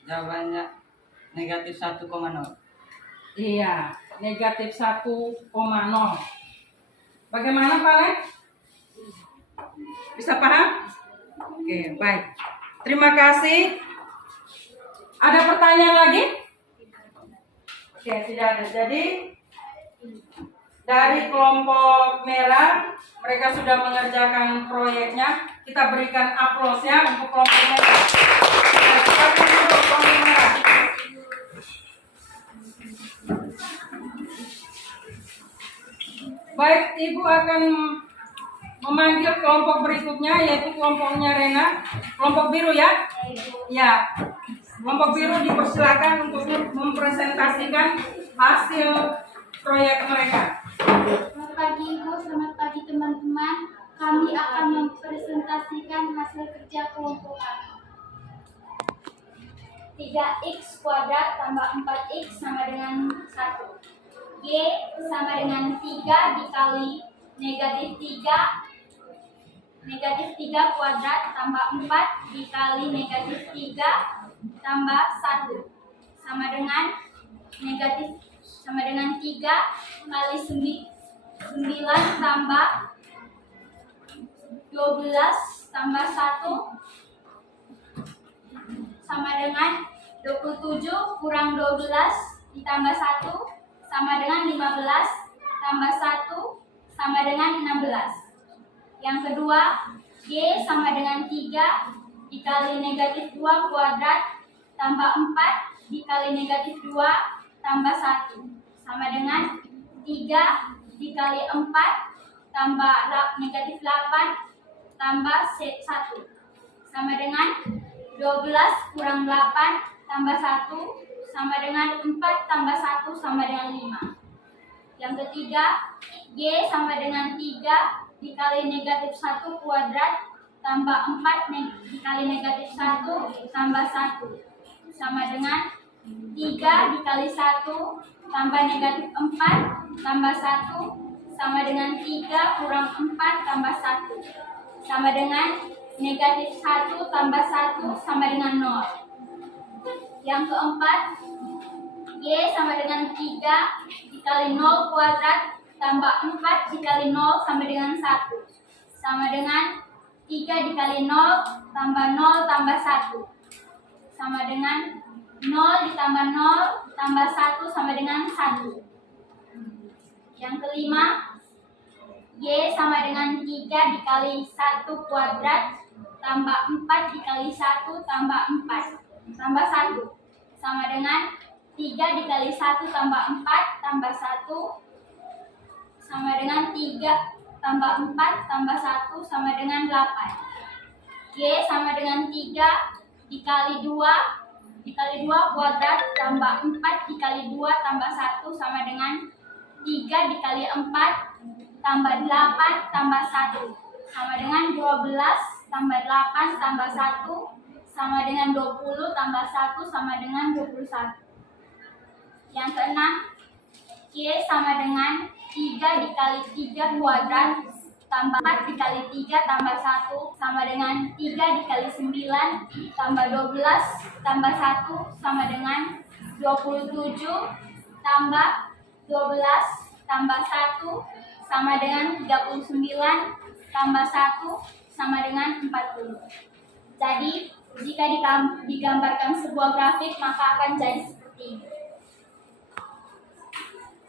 Jawabannya negatif 1,0. Iya, negatif 1,0. Bagaimana Pak Le? Bisa paham? Oke, baik. Terima kasih. Ada pertanyaan lagi? Oke, tidak ada. Jadi, dari kelompok merah, mereka sudah mengerjakan proyeknya. Kita berikan aplaus ya untuk kelompok merah. Kita tunggu untuk kelompok merah. Baik, Ibu akan memanggil kelompok berikutnya, yaitu kelompoknya Rena. Kelompok biru ya? Ya. Kelompok biru dipersilakan untuk mempresentasikan hasil proyek mereka. Selamat pagi Ibu, selamat pagi teman-teman. Kami akan mempresentasikan hasil kerja kelompok kami. 3x kuadrat tambah 4x sama dengan 1. Y sama dengan 3 dikali negatif 3 kuadrat tambah 4 dikali negatif 3 tambah 1 sama dengan 3 kali 9 tambah 12 tambah 1 sama dengan 27 kurang 12 ditambah 1 sama dengan 15 tambah 1 sama dengan 16. Yang kedua, Y sama dengan 3 dikali negatif 2 kuadrat tambah 4 dikali negatif 2 tambah 1 sama dengan 3 dikali 4 tambah negatif 8 tambah 1 sama dengan 12 kurang 8 tambah 1 sama dengan 4 tambah 1 sama dengan 5. Yang ketiga, Y sama dengan 3 dikali negatif 1 kuadrat tambah 4 dikali negatif 1 tambah 1 sama dengan 3 dikali 1 tambah negatif 4 tambah 1 sama dengan 3 kurang 4 tambah 1 sama dengan negatif 1 tambah 1 sama dengan 0. Yang keempat, Y sama dengan 3 dikali 0 kuadrat tambah 4 dikali 0 sama dengan 1 sama dengan 3 dikali 0 tambah 0 tambah 1 sama dengan 0 ditambah 0 tambah 1 sama dengan 1. Yang kelima, Y sama dengan 3 dikali 1 kuadrat tambah 4 dikali 1 tambah 4 tambah 1 sama dengan 3 dikali 1 tambah 4 tambah 1 sama dengan 3 tambah 4 tambah 1 sama dengan 8. Y sama dengan 3 dikali 2 dikali 2 kuadrat tambah 4 dikali 2 tambah 1 sama dengan 3 dikali 4 tambah 8 tambah 1 sama dengan 12 tambah 8 tambah 1 sama dengan 20 tambah 1 sama dengan 21. Yang keenam, Y sama dengan 3 dikali 3 kuadrat tambah 4 dikali 3 tambah 1 sama dengan 3 dikali 9 tambah 12 tambah 1 sama dengan 27 tambah 12 tambah 1 sama dengan 39 tambah 1 sama dengan 40. Jadi, jika digambarkan sebuah grafik maka akan jadi seperti ini.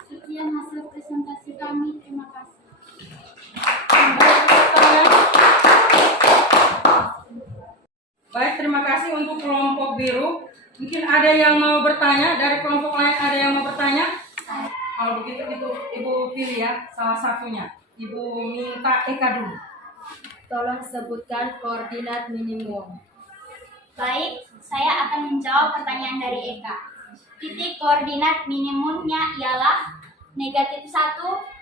Sekian hasil presentasi kami. Terima kasih. Baik, terima kasih untuk kelompok biru. Mungkin ada yang mau bertanya, dari kelompok lain ada yang mau bertanya? Kalau begitu Ibu pilih ya salah satunya. Ibu minta Eka dulu. Tolong sebutkan koordinat minimum. Baik, saya akan menjawab pertanyaan dari Eka. Titik koordinat minimumnya ialah negatif 1,0.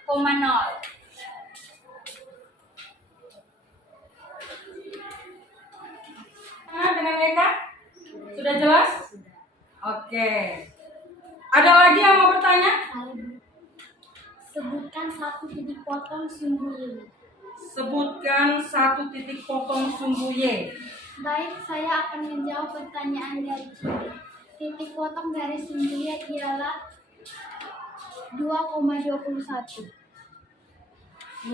Dengan Eka? Sudah jelas? Oke. Ada lagi yang mau bertanya? Sebutkan satu titik potong sumbu Y. Sebutkan satu titik potong sumbu Y. Baik, saya akan menjawab pertanyaan dari Citi. Titik potong dari sumbu Y ialah 2,21.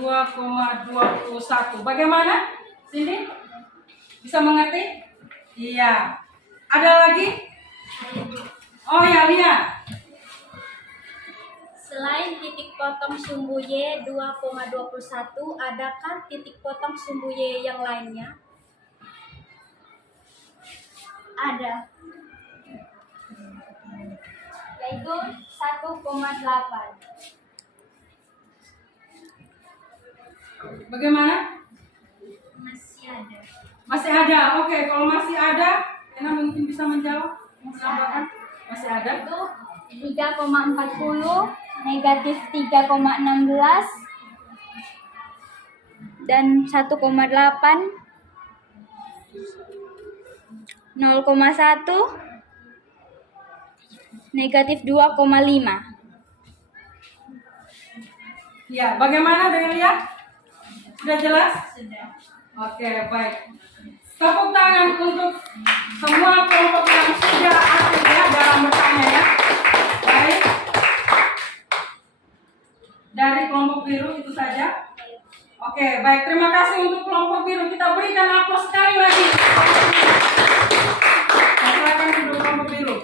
2,21. Bagaimana? Cindy? Bisa mengerti? Iya. Ada lagi? Oh ya, Lia. Selain titik potong sumbu Y 2,21, adakah titik potong sumbu Y yang lainnya? Ada. Yaitu 1,8. Bagaimana? Masih ada. Masih ada. Oke, kalau masih ada, Ena mungkin bisa menjawab. Menambahkan. Masih ada. Itu 3,40, negatif 3,16, dan 1,8, 0,1, negatif 2,5. Ya, bagaimana dengan Lia? Sudah jelas? Sudah. Oke, baik. Tepuk tangan untuk semua kelompok yang sudah aktif ya dalam bertanya ya. Baik. Dari kelompok biru itu saja. Oke, baik. Terima kasih untuk kelompok biru. Kita berikan aplaus sekali lagi. Silakan untuk kelompok biru.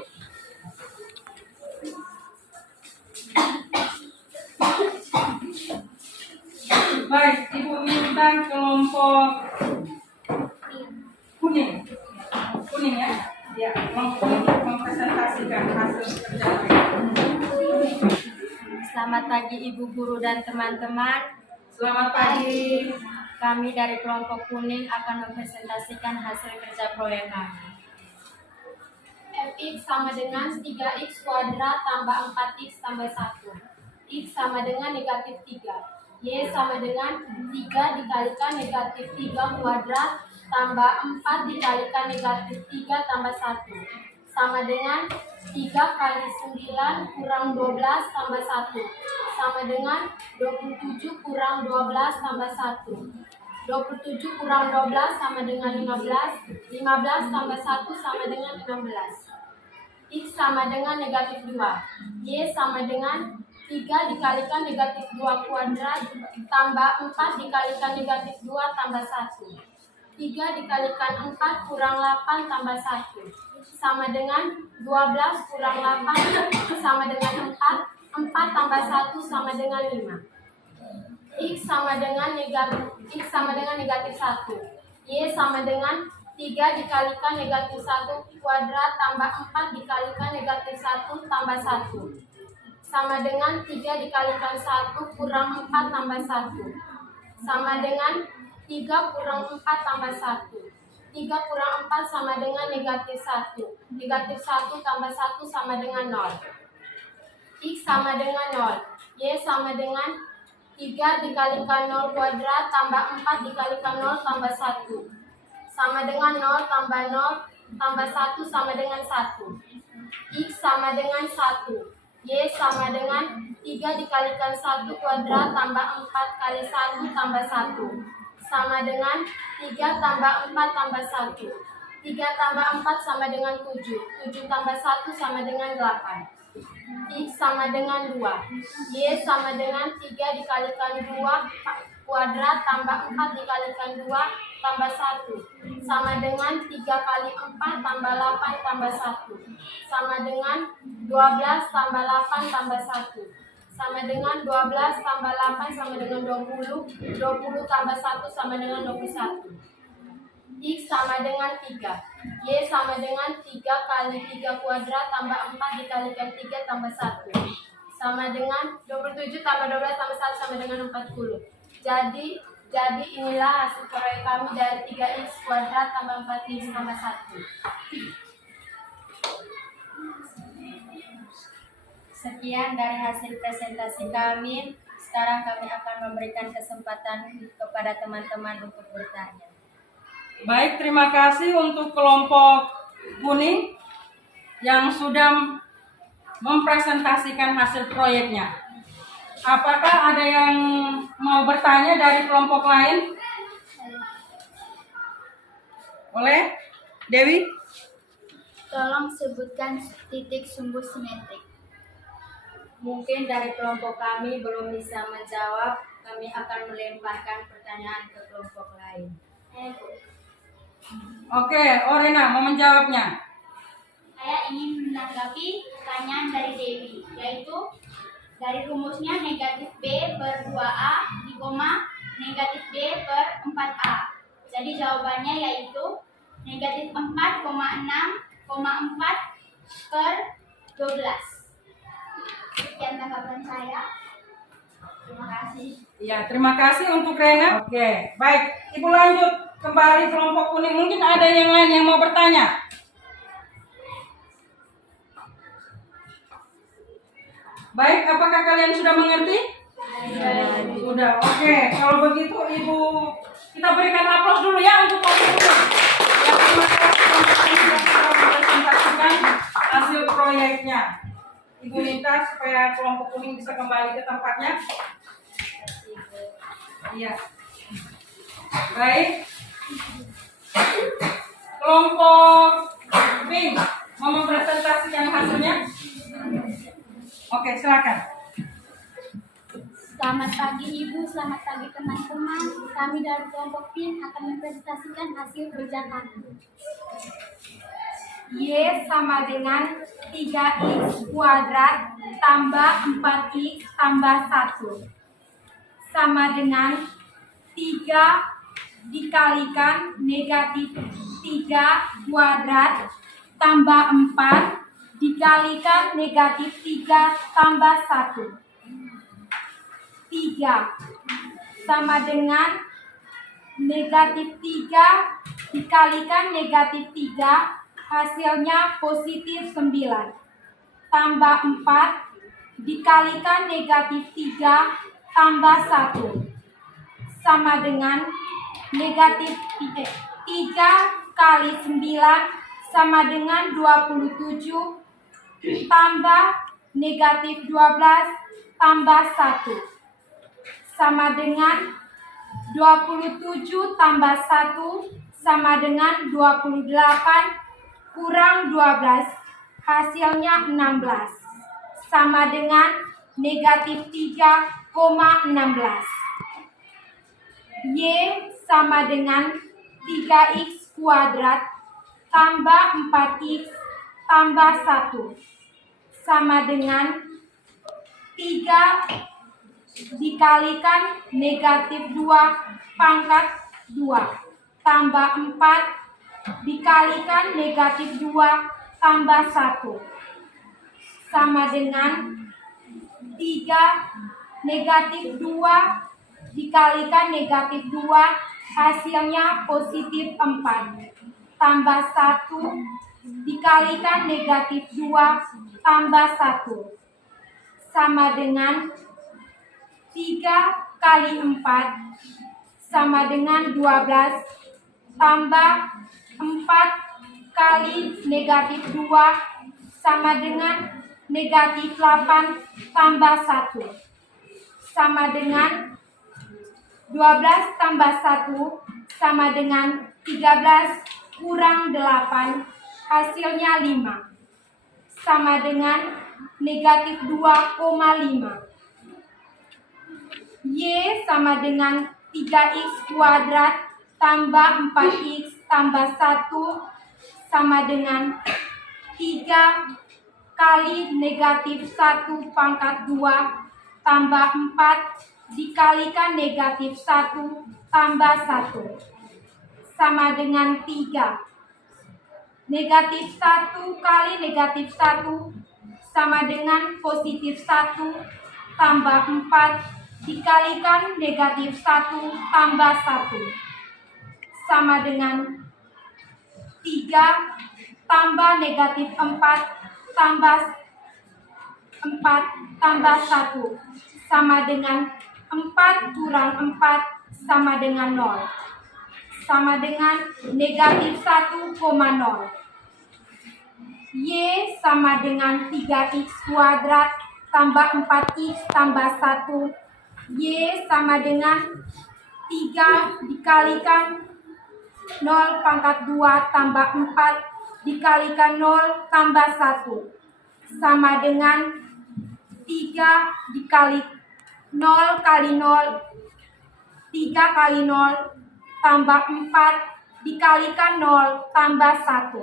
Baik, Ibu minta kelompok kuning. Kuning ya? Ya, untuk mempresentasikan hasil kerja. Selamat pagi Ibu Guru dan teman-teman. Selamat pagi. Kami dari kelompok kuning akan mempresentasikan hasil kerja proyek kami. Fx sama dengan 3x kuadrat tambah 4x tambah 1. X sama dengan negatif 3. Y sama dengan 3 dikalikan negatif 3 kuadrat tambah 4 dikalikan negatif 3 tambah 1. Sama dengan 3 kali 9 kurang 12 tambah 1. Sama dengan 27 kurang 12 tambah 1. 27 kurang 12 sama dengan 15. 15 tambah 1 sama dengan 16. X sama dengan negatif 2. Y sama dengan 3 dikalikan negatif 2 kuadrat tambah 4 dikalikan negatif 2 tambah 1. 3 dikalikan 4 kurang 8 tambah 1. Sama dengan 12 kurang 8 sama dengan 4. 4 tambah 1 sama dengan 5. X sama dengan negatif 1. Y sama dengan 3 dikalikan negatif 1 kuadrat tambah 4 dikalikan negatif 1 tambah 1. Sama dengan 3 dikalikan 1 kurang 4 tambah 1. Sama dengan 3 kurang 4 tambah 1. 3 kurang 4 sama dengan negatif 1. negatif 1 tambah 1 sama dengan 0. X sama dengan 0. Y sama dengan 3 dikalikan 0 kuadrat tambah 4 dikalikan 0 tambah 1. Sama dengan 0 tambah 0 tambah 1 sama dengan 1. X sama dengan 1. Y sama dengan 3 dikalikan 1 kuadrat tambah 4 kali 1 tambah 1. Sama dengan 3 tambah 4 tambah 1. 3 tambah 4 sama dengan 7. 7 tambah 1 sama dengan 8. X sama dengan 2. Y sama dengan 3 dikalikan 2 kuadrat tambah 4 dikalikan 2 tambah 1. Sama dengan 3 kali 4 tambah 8 tambah 1. Sama dengan 12 tambah 8 tambah 1. Sama dengan 12 tambah 8 sama dengan 20. 20 tambah 1 sama dengan 21. X sama dengan 3. Y sama dengan 3 kali 3 kuadrat tambah 4 dikalikan 3 tambah 1. Sama dengan 27 tambah 12 tambah 1 sama dengan 40. Jadi inilah hasil proyek kami dari 3x kuadrat tambah 4x tambah 1. Sekian dari hasil presentasi kami. Sekarang kami akan memberikan kesempatan kepada teman-teman untuk bertanya. Baik, terima kasih untuk kelompok kuning yang sudah mempresentasikan hasil proyeknya. Apakah ada yang mau bertanya dari kelompok lain? Boleh? Dewi? Tolong sebutkan titik sumbu simetrik. Mungkin dari kelompok kami belum bisa menjawab. Kami akan melemparkan pertanyaan ke kelompok lain. Oke, Orena mau menjawabnya. Saya ingin menanggapi pertanyaan dari Dewi, yaitu dari rumusnya negatif B per 2A dikoma negatif B per 4A. Jadi jawabannya yaitu negatif 4,6,4 per 12. Sekian tanggapan saya. Terima kasih. Ya, terima kasih untuk Rena. Oke, baik. Ibu lanjut kembali kelompok kuning. Mungkin ada yang lain yang mau bertanya. Baik, apakah kalian sudah mengerti? Sudah. Oke, kalau begitu Ibu kita berikan aplaus dulu ya untuk kelompok kuning. Ya, terima kasih kelompok kuning yang sudah mempresentasikan hasil proyeknya. Ibu minta supaya kelompok kuning bisa kembali ke tempatnya. Iya. Baik. Kelompok pink mau mempresentasikan hasilnya? Oke, silakan. Selamat pagi Ibu, selamat pagi teman-teman. Kami dari kelompok PIN akan mempresentasikan hasil kerja kami. Y sama dengan 3x kuadrat tambah 4x tambah 1. Sama dengan 3 dikalikan negatif 3 kuadrat tambah 4 dikalikan negatif 3 tambah 1. 3 sama dengan negatif 3 dikalikan negatif 3, hasilnya positif 9. Tambah 4 dikalikan negatif 3 tambah 1. Sama dengan negatif 3 kali 9 sama dengan 27 tambah negatif 12 tambah 1. Sama dengan 27 tambah 1 sama dengan 28 kurang 12, hasilnya 16. Sama dengan negatif 3,16. Y sama dengan 3x kuadrat tambah 4x tambah 1. Sama dengan 3 dikalikan negatif 2 pangkat 2 tambah 4 dikalikan negatif 2 tambah 1. Sama dengan 3 negatif 2 dikalikan negatif 2, hasilnya positif 4. Tambah 1 dikalikan negatif 2 tambah 1 sama dengan 3 kali 4 sama dengan 12 tambah 4 kali negatif 2 sama dengan negatif 8 tambah 1 sama dengan 12 tambah 1 sama dengan 13 kurang 8 hasilnya 5 sama dengan negatif 2,5. Y sama dengan 3x kuadrat tambah 4x tambah 1 sama dengan 3 kali negatif 1 pangkat 2 tambah 4 dikalikan negatif 1 tambah 1 sama dengan 3. Negatif 1 kali negatif 1 sama dengan positif 1 tambah 4 dikalikan negatif 1 tambah 1 sama dengan 3 tambah negatif 4 tambah 4 tambah 1 sama dengan 4 kurang 4 sama dengan 0 sama dengan negatif 1,0. Y sama dengan 3x kuadrat tambah 4x tambah 1. Y sama dengan 3 dikalikan 0 pangkat 2 tambah 4 dikalikan 0 tambah 1 sama dengan 3 dikali 0 kali 0 3 kali 0 tambah 4 dikalikan 0 tambah 1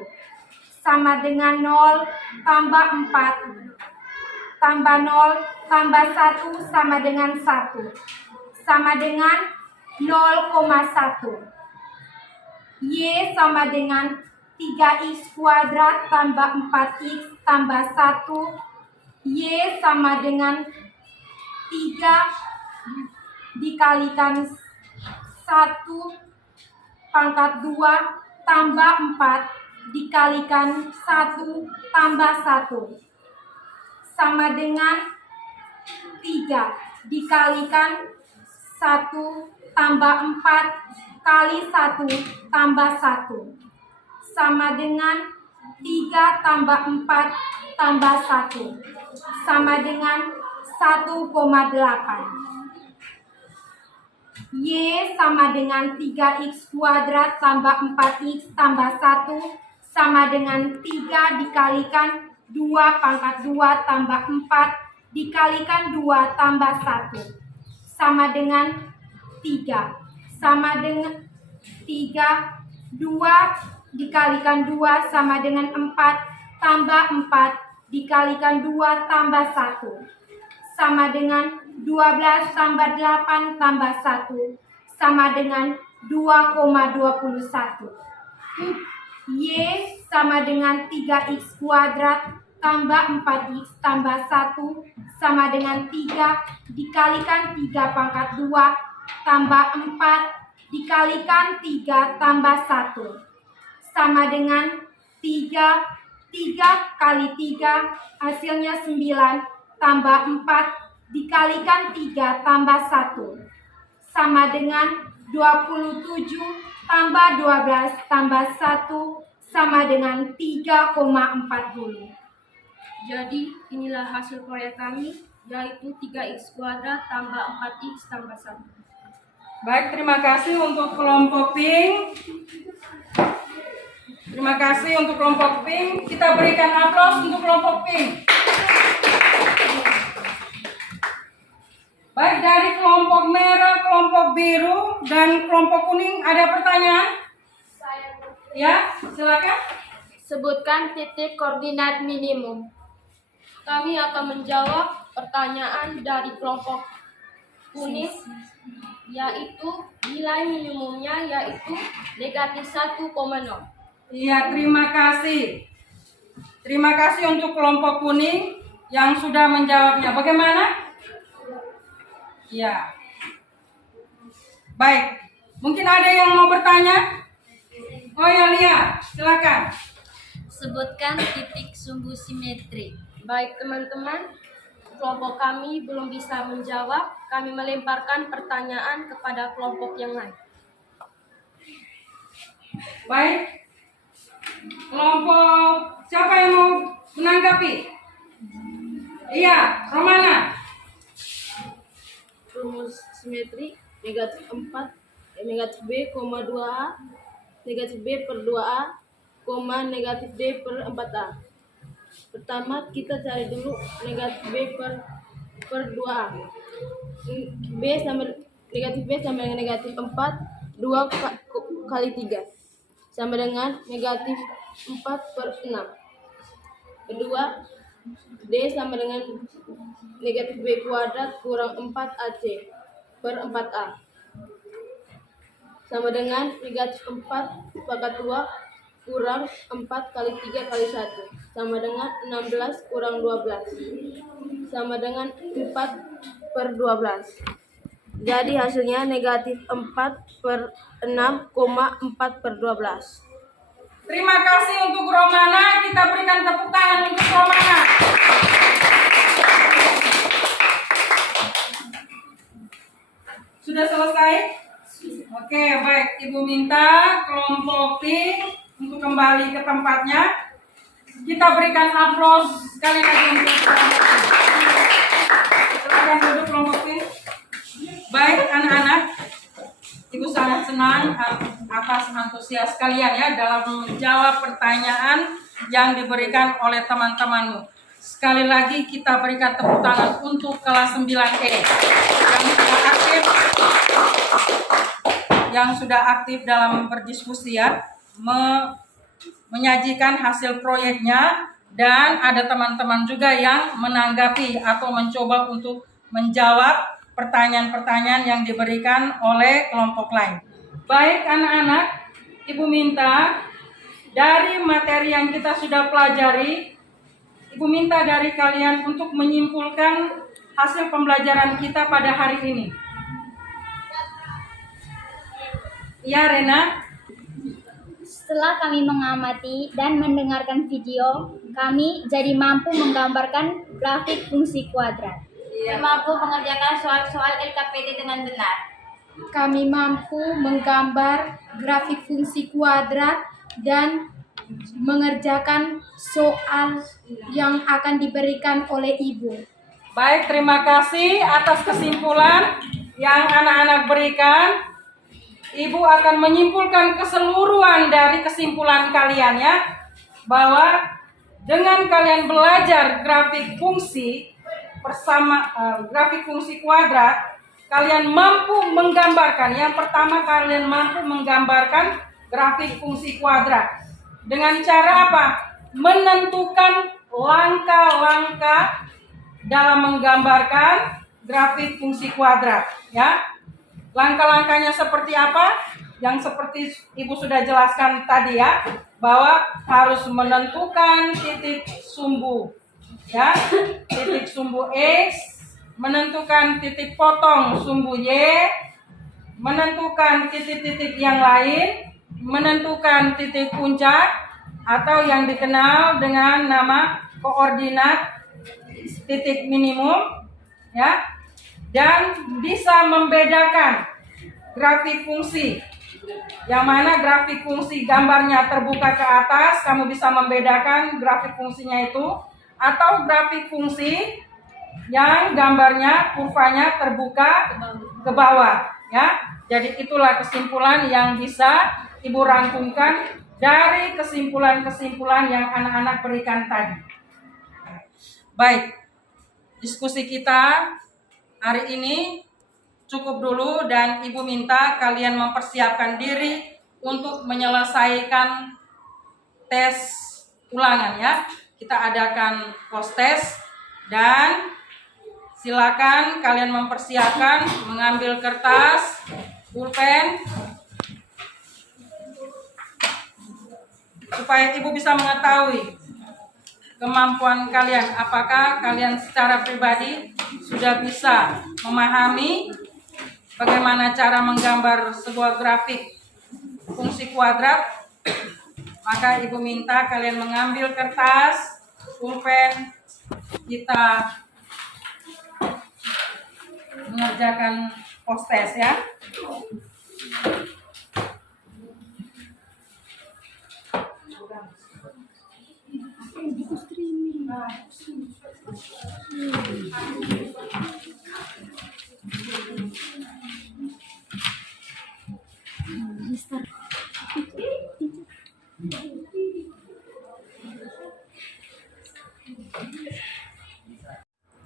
sama dengan 0 tambah 4 tambah 0 tambah 1 sama dengan 1 sama dengan 0,1. Y sama dengan 3x kuadrat tambah 4x tambah 1. Y sama dengan 3 dikalikan 1 pangkat 2 tambah 4 dikalikan 1 tambah 1 sama dengan 3 dikalikan 1 tambah 4 kali 1 tambah 1 sama dengan 3 tambah 4 tambah 1 sama dengan 1,8. Y sama dengan 3x kuadrat tambah 4x tambah 1 sama dengan 3 dikalikan 2 pangkat 2 tambah 4 dikalikan 2 tambah 1 sama dengan 3 sama dengan 3 2 dikalikan 2 sama dengan 4 tambah 4 dikalikan 2 tambah 1 sama dengan 12 tambah 8 tambah 1 sama dengan 2,21. Y sama dengan 3x kuadrat tambah 4x tambah 1 sama dengan 3 dikalikan 3 pangkat 2 tambah 4 dikalikan 3 tambah 1 sama dengan 3 kali 3 hasilnya 9 tambah 4 dikalikan 3 tambah 1 sama dengan 27 tambah 12 tambah 1 sama dengan 3,40. Jadi inilah hasil proyek kami, yaitu 3x kuadrat tambah 4x tambah 1. Baik, terima kasih untuk kelompok pink. Terima kasih untuk kelompok pink. Kita berikan aplaus untuk kelompok pink. Baik, dari kelompok merah, kelompok biru, dan kelompok kuning ada pertanyaan? Ya, silakan. Sebutkan titik koordinat minimum. Kami akan menjawab pertanyaan dari kelompok kuning, yaitu nilai minimumnya yaitu negatif 1,0. Iya, terima kasih. Terima kasih untuk kelompok kuning yang sudah menjawabnya. Bagaimana? Ya. Baik. Mungkin ada yang mau bertanya? Oh ya, Lia, silakan. Sebutkan titik sumbu simetri. Baik teman-teman, kelompok kami belum bisa menjawab. Kami melemparkan pertanyaan kepada kelompok yang lain. Baik, kelompok siapa yang mau menanggapi? Iya, Romana. Rumus simetri negatif 4 negatif B, 2A negatif B per 2A, negatif D per 4A. Pertama kita cari dulu negatif B per 2A. Negatif B sama dengan negatif 4, 2 kali 3 sama dengan negatif 4 per 6. Kedua, D sama dengan negatif B kuadrat kurang 4AC per 4A. Sama dengan negatif 4 pangkat 2 kurang 4 kali 3 kali 1. Sama dengan 16 kurang 12. Sama dengan 4 per 12. Jadi hasilnya negatif 4 per 6, 4 per 12. Terima kasih untuk Romana. Kita berikan tepuk tangan untuk Romana. Sudah selesai? Oke, baik. Ibu minta kelompok Pink untuk kembali ke tempatnya. Kita berikan aplaus sekali lagi untuk kelompok Pink. Silakan duduk kelompok Pink. Baik anak-anak, Ibu sangat senang atas antusias kalian ya dalam menjawab pertanyaan yang diberikan oleh teman-temanmu. Sekali lagi kita berikan tepuk tangan untuk kelas 9E yang sudah aktif dalam berdiskusi ya, menyajikan hasil proyeknya, dan ada teman-teman juga yang menanggapi atau mencoba untuk menjawab pertanyaan-pertanyaan yang diberikan oleh kelompok lain. Baik anak-anak, Ibu minta dari materi yang kita sudah pelajari, Ibu minta dari kalian untuk menyimpulkan hasil pembelajaran kita pada hari ini. Ya Rena? Setelah kami mengamati dan mendengarkan video, kami jadi mampu menggambarkan grafik fungsi kuadrat. Mampu mengerjakan soal-soal LKPD dengan benar. Kami mampu menggambar grafik fungsi kuadrat dan mengerjakan soal yang akan diberikan oleh Ibu. Baik, terima kasih atas kesimpulan yang anak-anak berikan. Ibu akan menyimpulkan keseluruhan dari kesimpulan kalian ya, bahwa dengan kalian belajar grafik fungsi grafik fungsi kuadrat, kalian mampu menggambarkan. Yang pertama, kalian mampu menggambarkan grafik fungsi kuadrat. Dengan cara apa? Menentukan langkah-langkah dalam menggambarkan grafik fungsi kuadrat, ya. Langkah-langkahnya seperti apa? Yang seperti Ibu sudah jelaskan tadi ya, bahwa harus menentukan titik sumbu, ya, titik sumbu X, menentukan titik potong sumbu Y, menentukan titik-titik yang lain, menentukan titik puncak atau yang dikenal dengan nama koordinat titik minimum, ya, dan bisa membedakan grafik fungsi. Yang mana grafik fungsi gambarnya terbuka ke atas, kamu bisa membedakan grafik fungsinya itu, atau grafik fungsi yang gambarnya kurvanya terbuka ke bawah, ya. Jadi itulah kesimpulan yang bisa Ibu rangkumkan dari kesimpulan-kesimpulan yang anak-anak berikan tadi. Baik, diskusi kita hari ini cukup dulu, dan Ibu minta kalian mempersiapkan diri untuk menyelesaikan tes ulangan ya. Kita adakan post test, dan silakan kalian mempersiapkan mengambil kertas, pulpen, supaya Ibu bisa mengetahui kemampuan kalian. Apakah kalian secara pribadi sudah bisa memahami bagaimana cara menggambar sebuah grafik fungsi kuadrat, Maka Ibu minta kalian mengambil kertas, pulpen, kita mengerjakan post-test ya.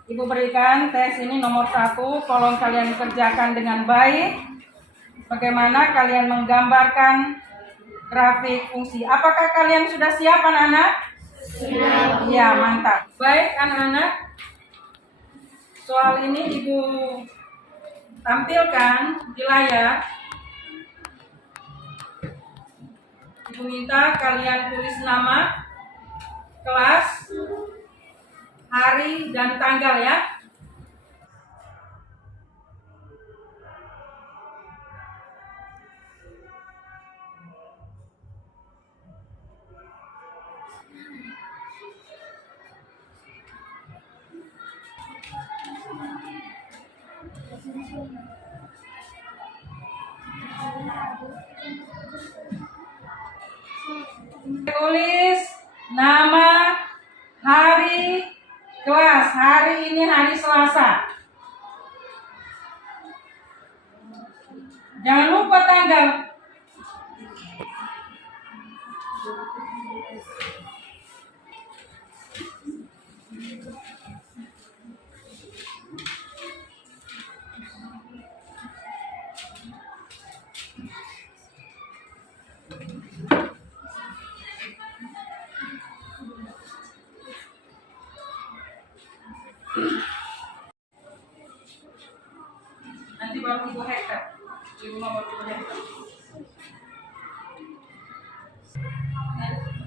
Ibu berikan tes ini nomor 1, tolong kalian kerjakan dengan baik. Bagaimana kalian menggambarkan grafik fungsi. Apakah kalian sudah siap anak-anak? Siap. Ya, mantap. Baik anak-anak, soal ini Ibu tampilkan di layar. Ibu minta kalian tulis nama, kelas, hari, dan tanggal ya. Tulis nama, hari, kelas. Hari ini hari Selasa. Jangan lupa tanggal. Nanti baru Ibu hektar. Di rumah baru Ibu hektar.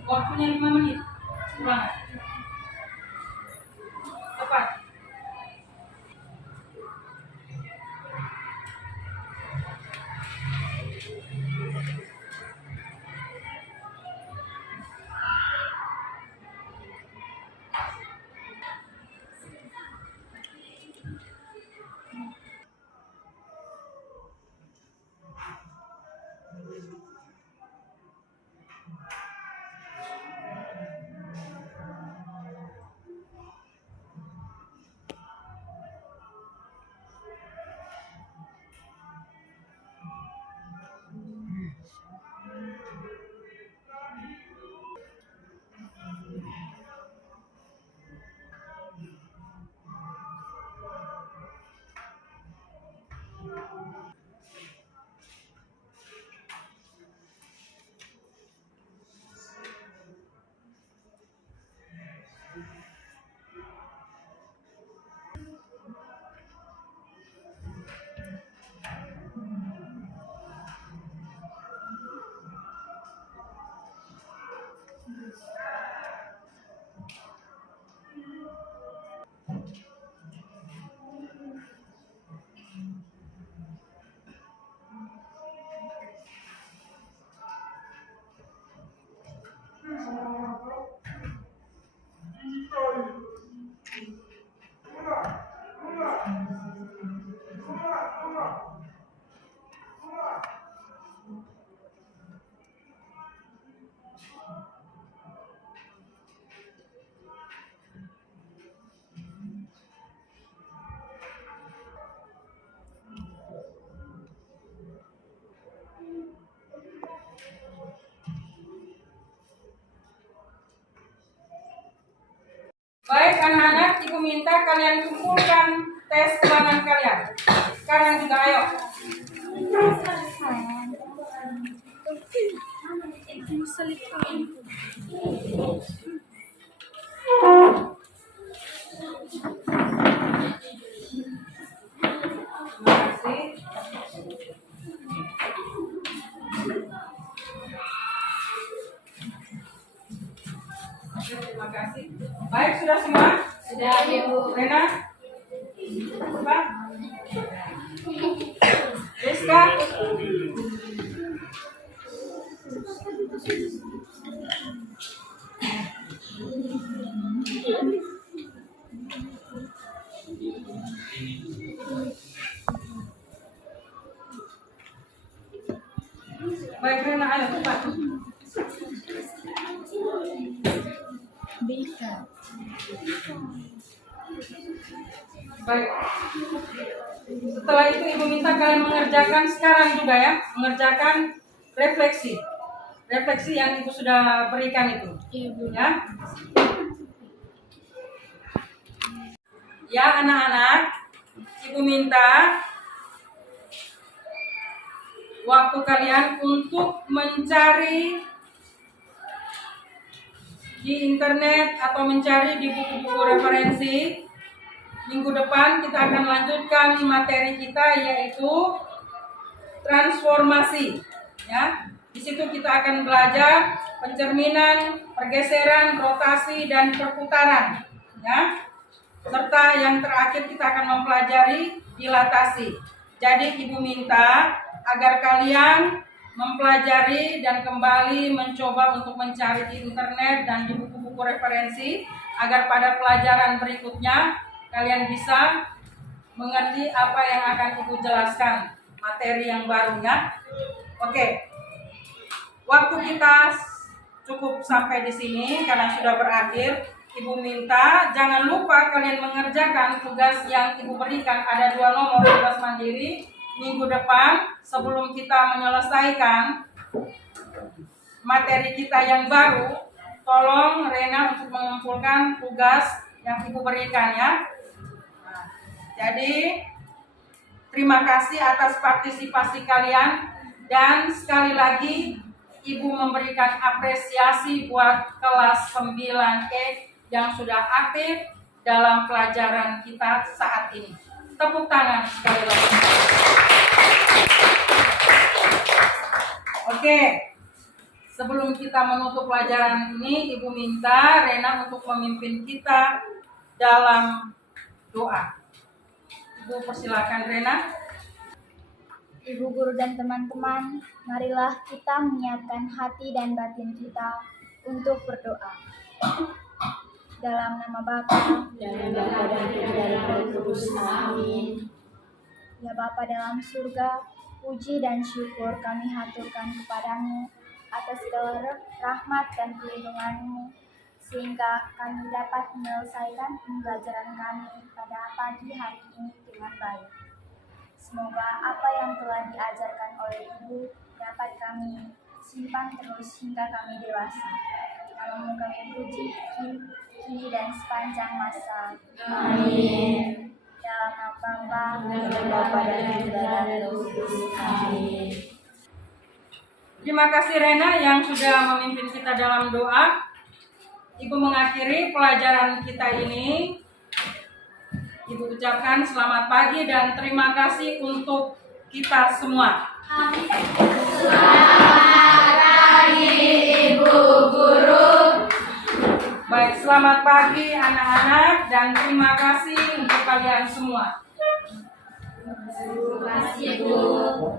Waktunya 5 menit. Kurang. Tepat. Baik anak-anak, Ibu minta kalian kumpulkan tes ulangan kalian. Sekarang juga ayo. Terima kasih. Oke, terima kasih. Baik, sudah semua? Sudah, Ibu. Rena? Pak? Rizka? Baik Rena, ayo cepat. Baik. Setelah itu Ibu minta kalian mengerjakan sekarang juga ya, mengerjakan refleksi. Refleksi yang Ibu sudah berikan itu. Ya. Ya anak-anak, Ibu minta waktu kalian untuk mencari di internet atau mencari di buku-buku referensi. Minggu depan kita akan lanjutkan materi kita yaitu transformasi. Ya, di situ kita akan belajar pencerminan, pergeseran, rotasi dan perputaran. Ya, serta yang terakhir kita akan mempelajari dilatasi. Jadi Ibu minta agar kalian mempelajari dan kembali mencoba untuk mencari di internet dan di buku-buku referensi agar pada pelajaran berikutnya kalian bisa mengerti apa yang akan Ibu jelaskan, materi yang barunya. Oke. Waktu kita cukup sampai di sini karena sudah berakhir. Ibu minta jangan lupa kalian mengerjakan tugas yang Ibu berikan. Ada 2 nomor tugas mandiri. Minggu depan sebelum kita menyelesaikan materi kita yang baru, tolong Rena untuk mengumpulkan tugas yang Ibu berikan ya. Nah, jadi terima kasih atas partisipasi kalian dan sekali lagi Ibu memberikan apresiasi buat kelas 9E yang sudah aktif dalam pelajaran kita saat ini. Tepuk tangan sekali lagi. Oke, sebelum kita menutup pelajaran ini, Ibu minta Rena untuk memimpin kita dalam doa. Ibu persilakan Rena. Ibu guru dan teman-teman, marilah kita menyiapkan hati dan batin kita untuk berdoa. Dalam nama Bapa Dan Bapa dan Putra dan Roh Kudus. Amin. Ya Bapa dalam surga, puji dan syukur kami haturkan kepadamu atas segala rahmat dan perlindungan-Mu, sehingga kami dapat menyelesaikan pembelajaran kami pada pagi hari ini dengan baik. Semoga apa yang telah diajarkan oleh Ibu dapat kami simpan terus hingga kami dewasa. Namamu kami puji kini dan sepanjang masa. Amin. Dalam nama Bapa Dan Bapa dan Putra dan Roh Kudus. Amin. Terima kasih Rena yang sudah memimpin kita dalam doa. Ibu mengakhiri pelajaran kita ini. Ibu ucapkan selamat pagi dan terima kasih untuk kita semua. Selamat pagi Ibu Guru. Baik, selamat pagi anak-anak dan terima kasih untuk kalian semua. Terima kasih Bu.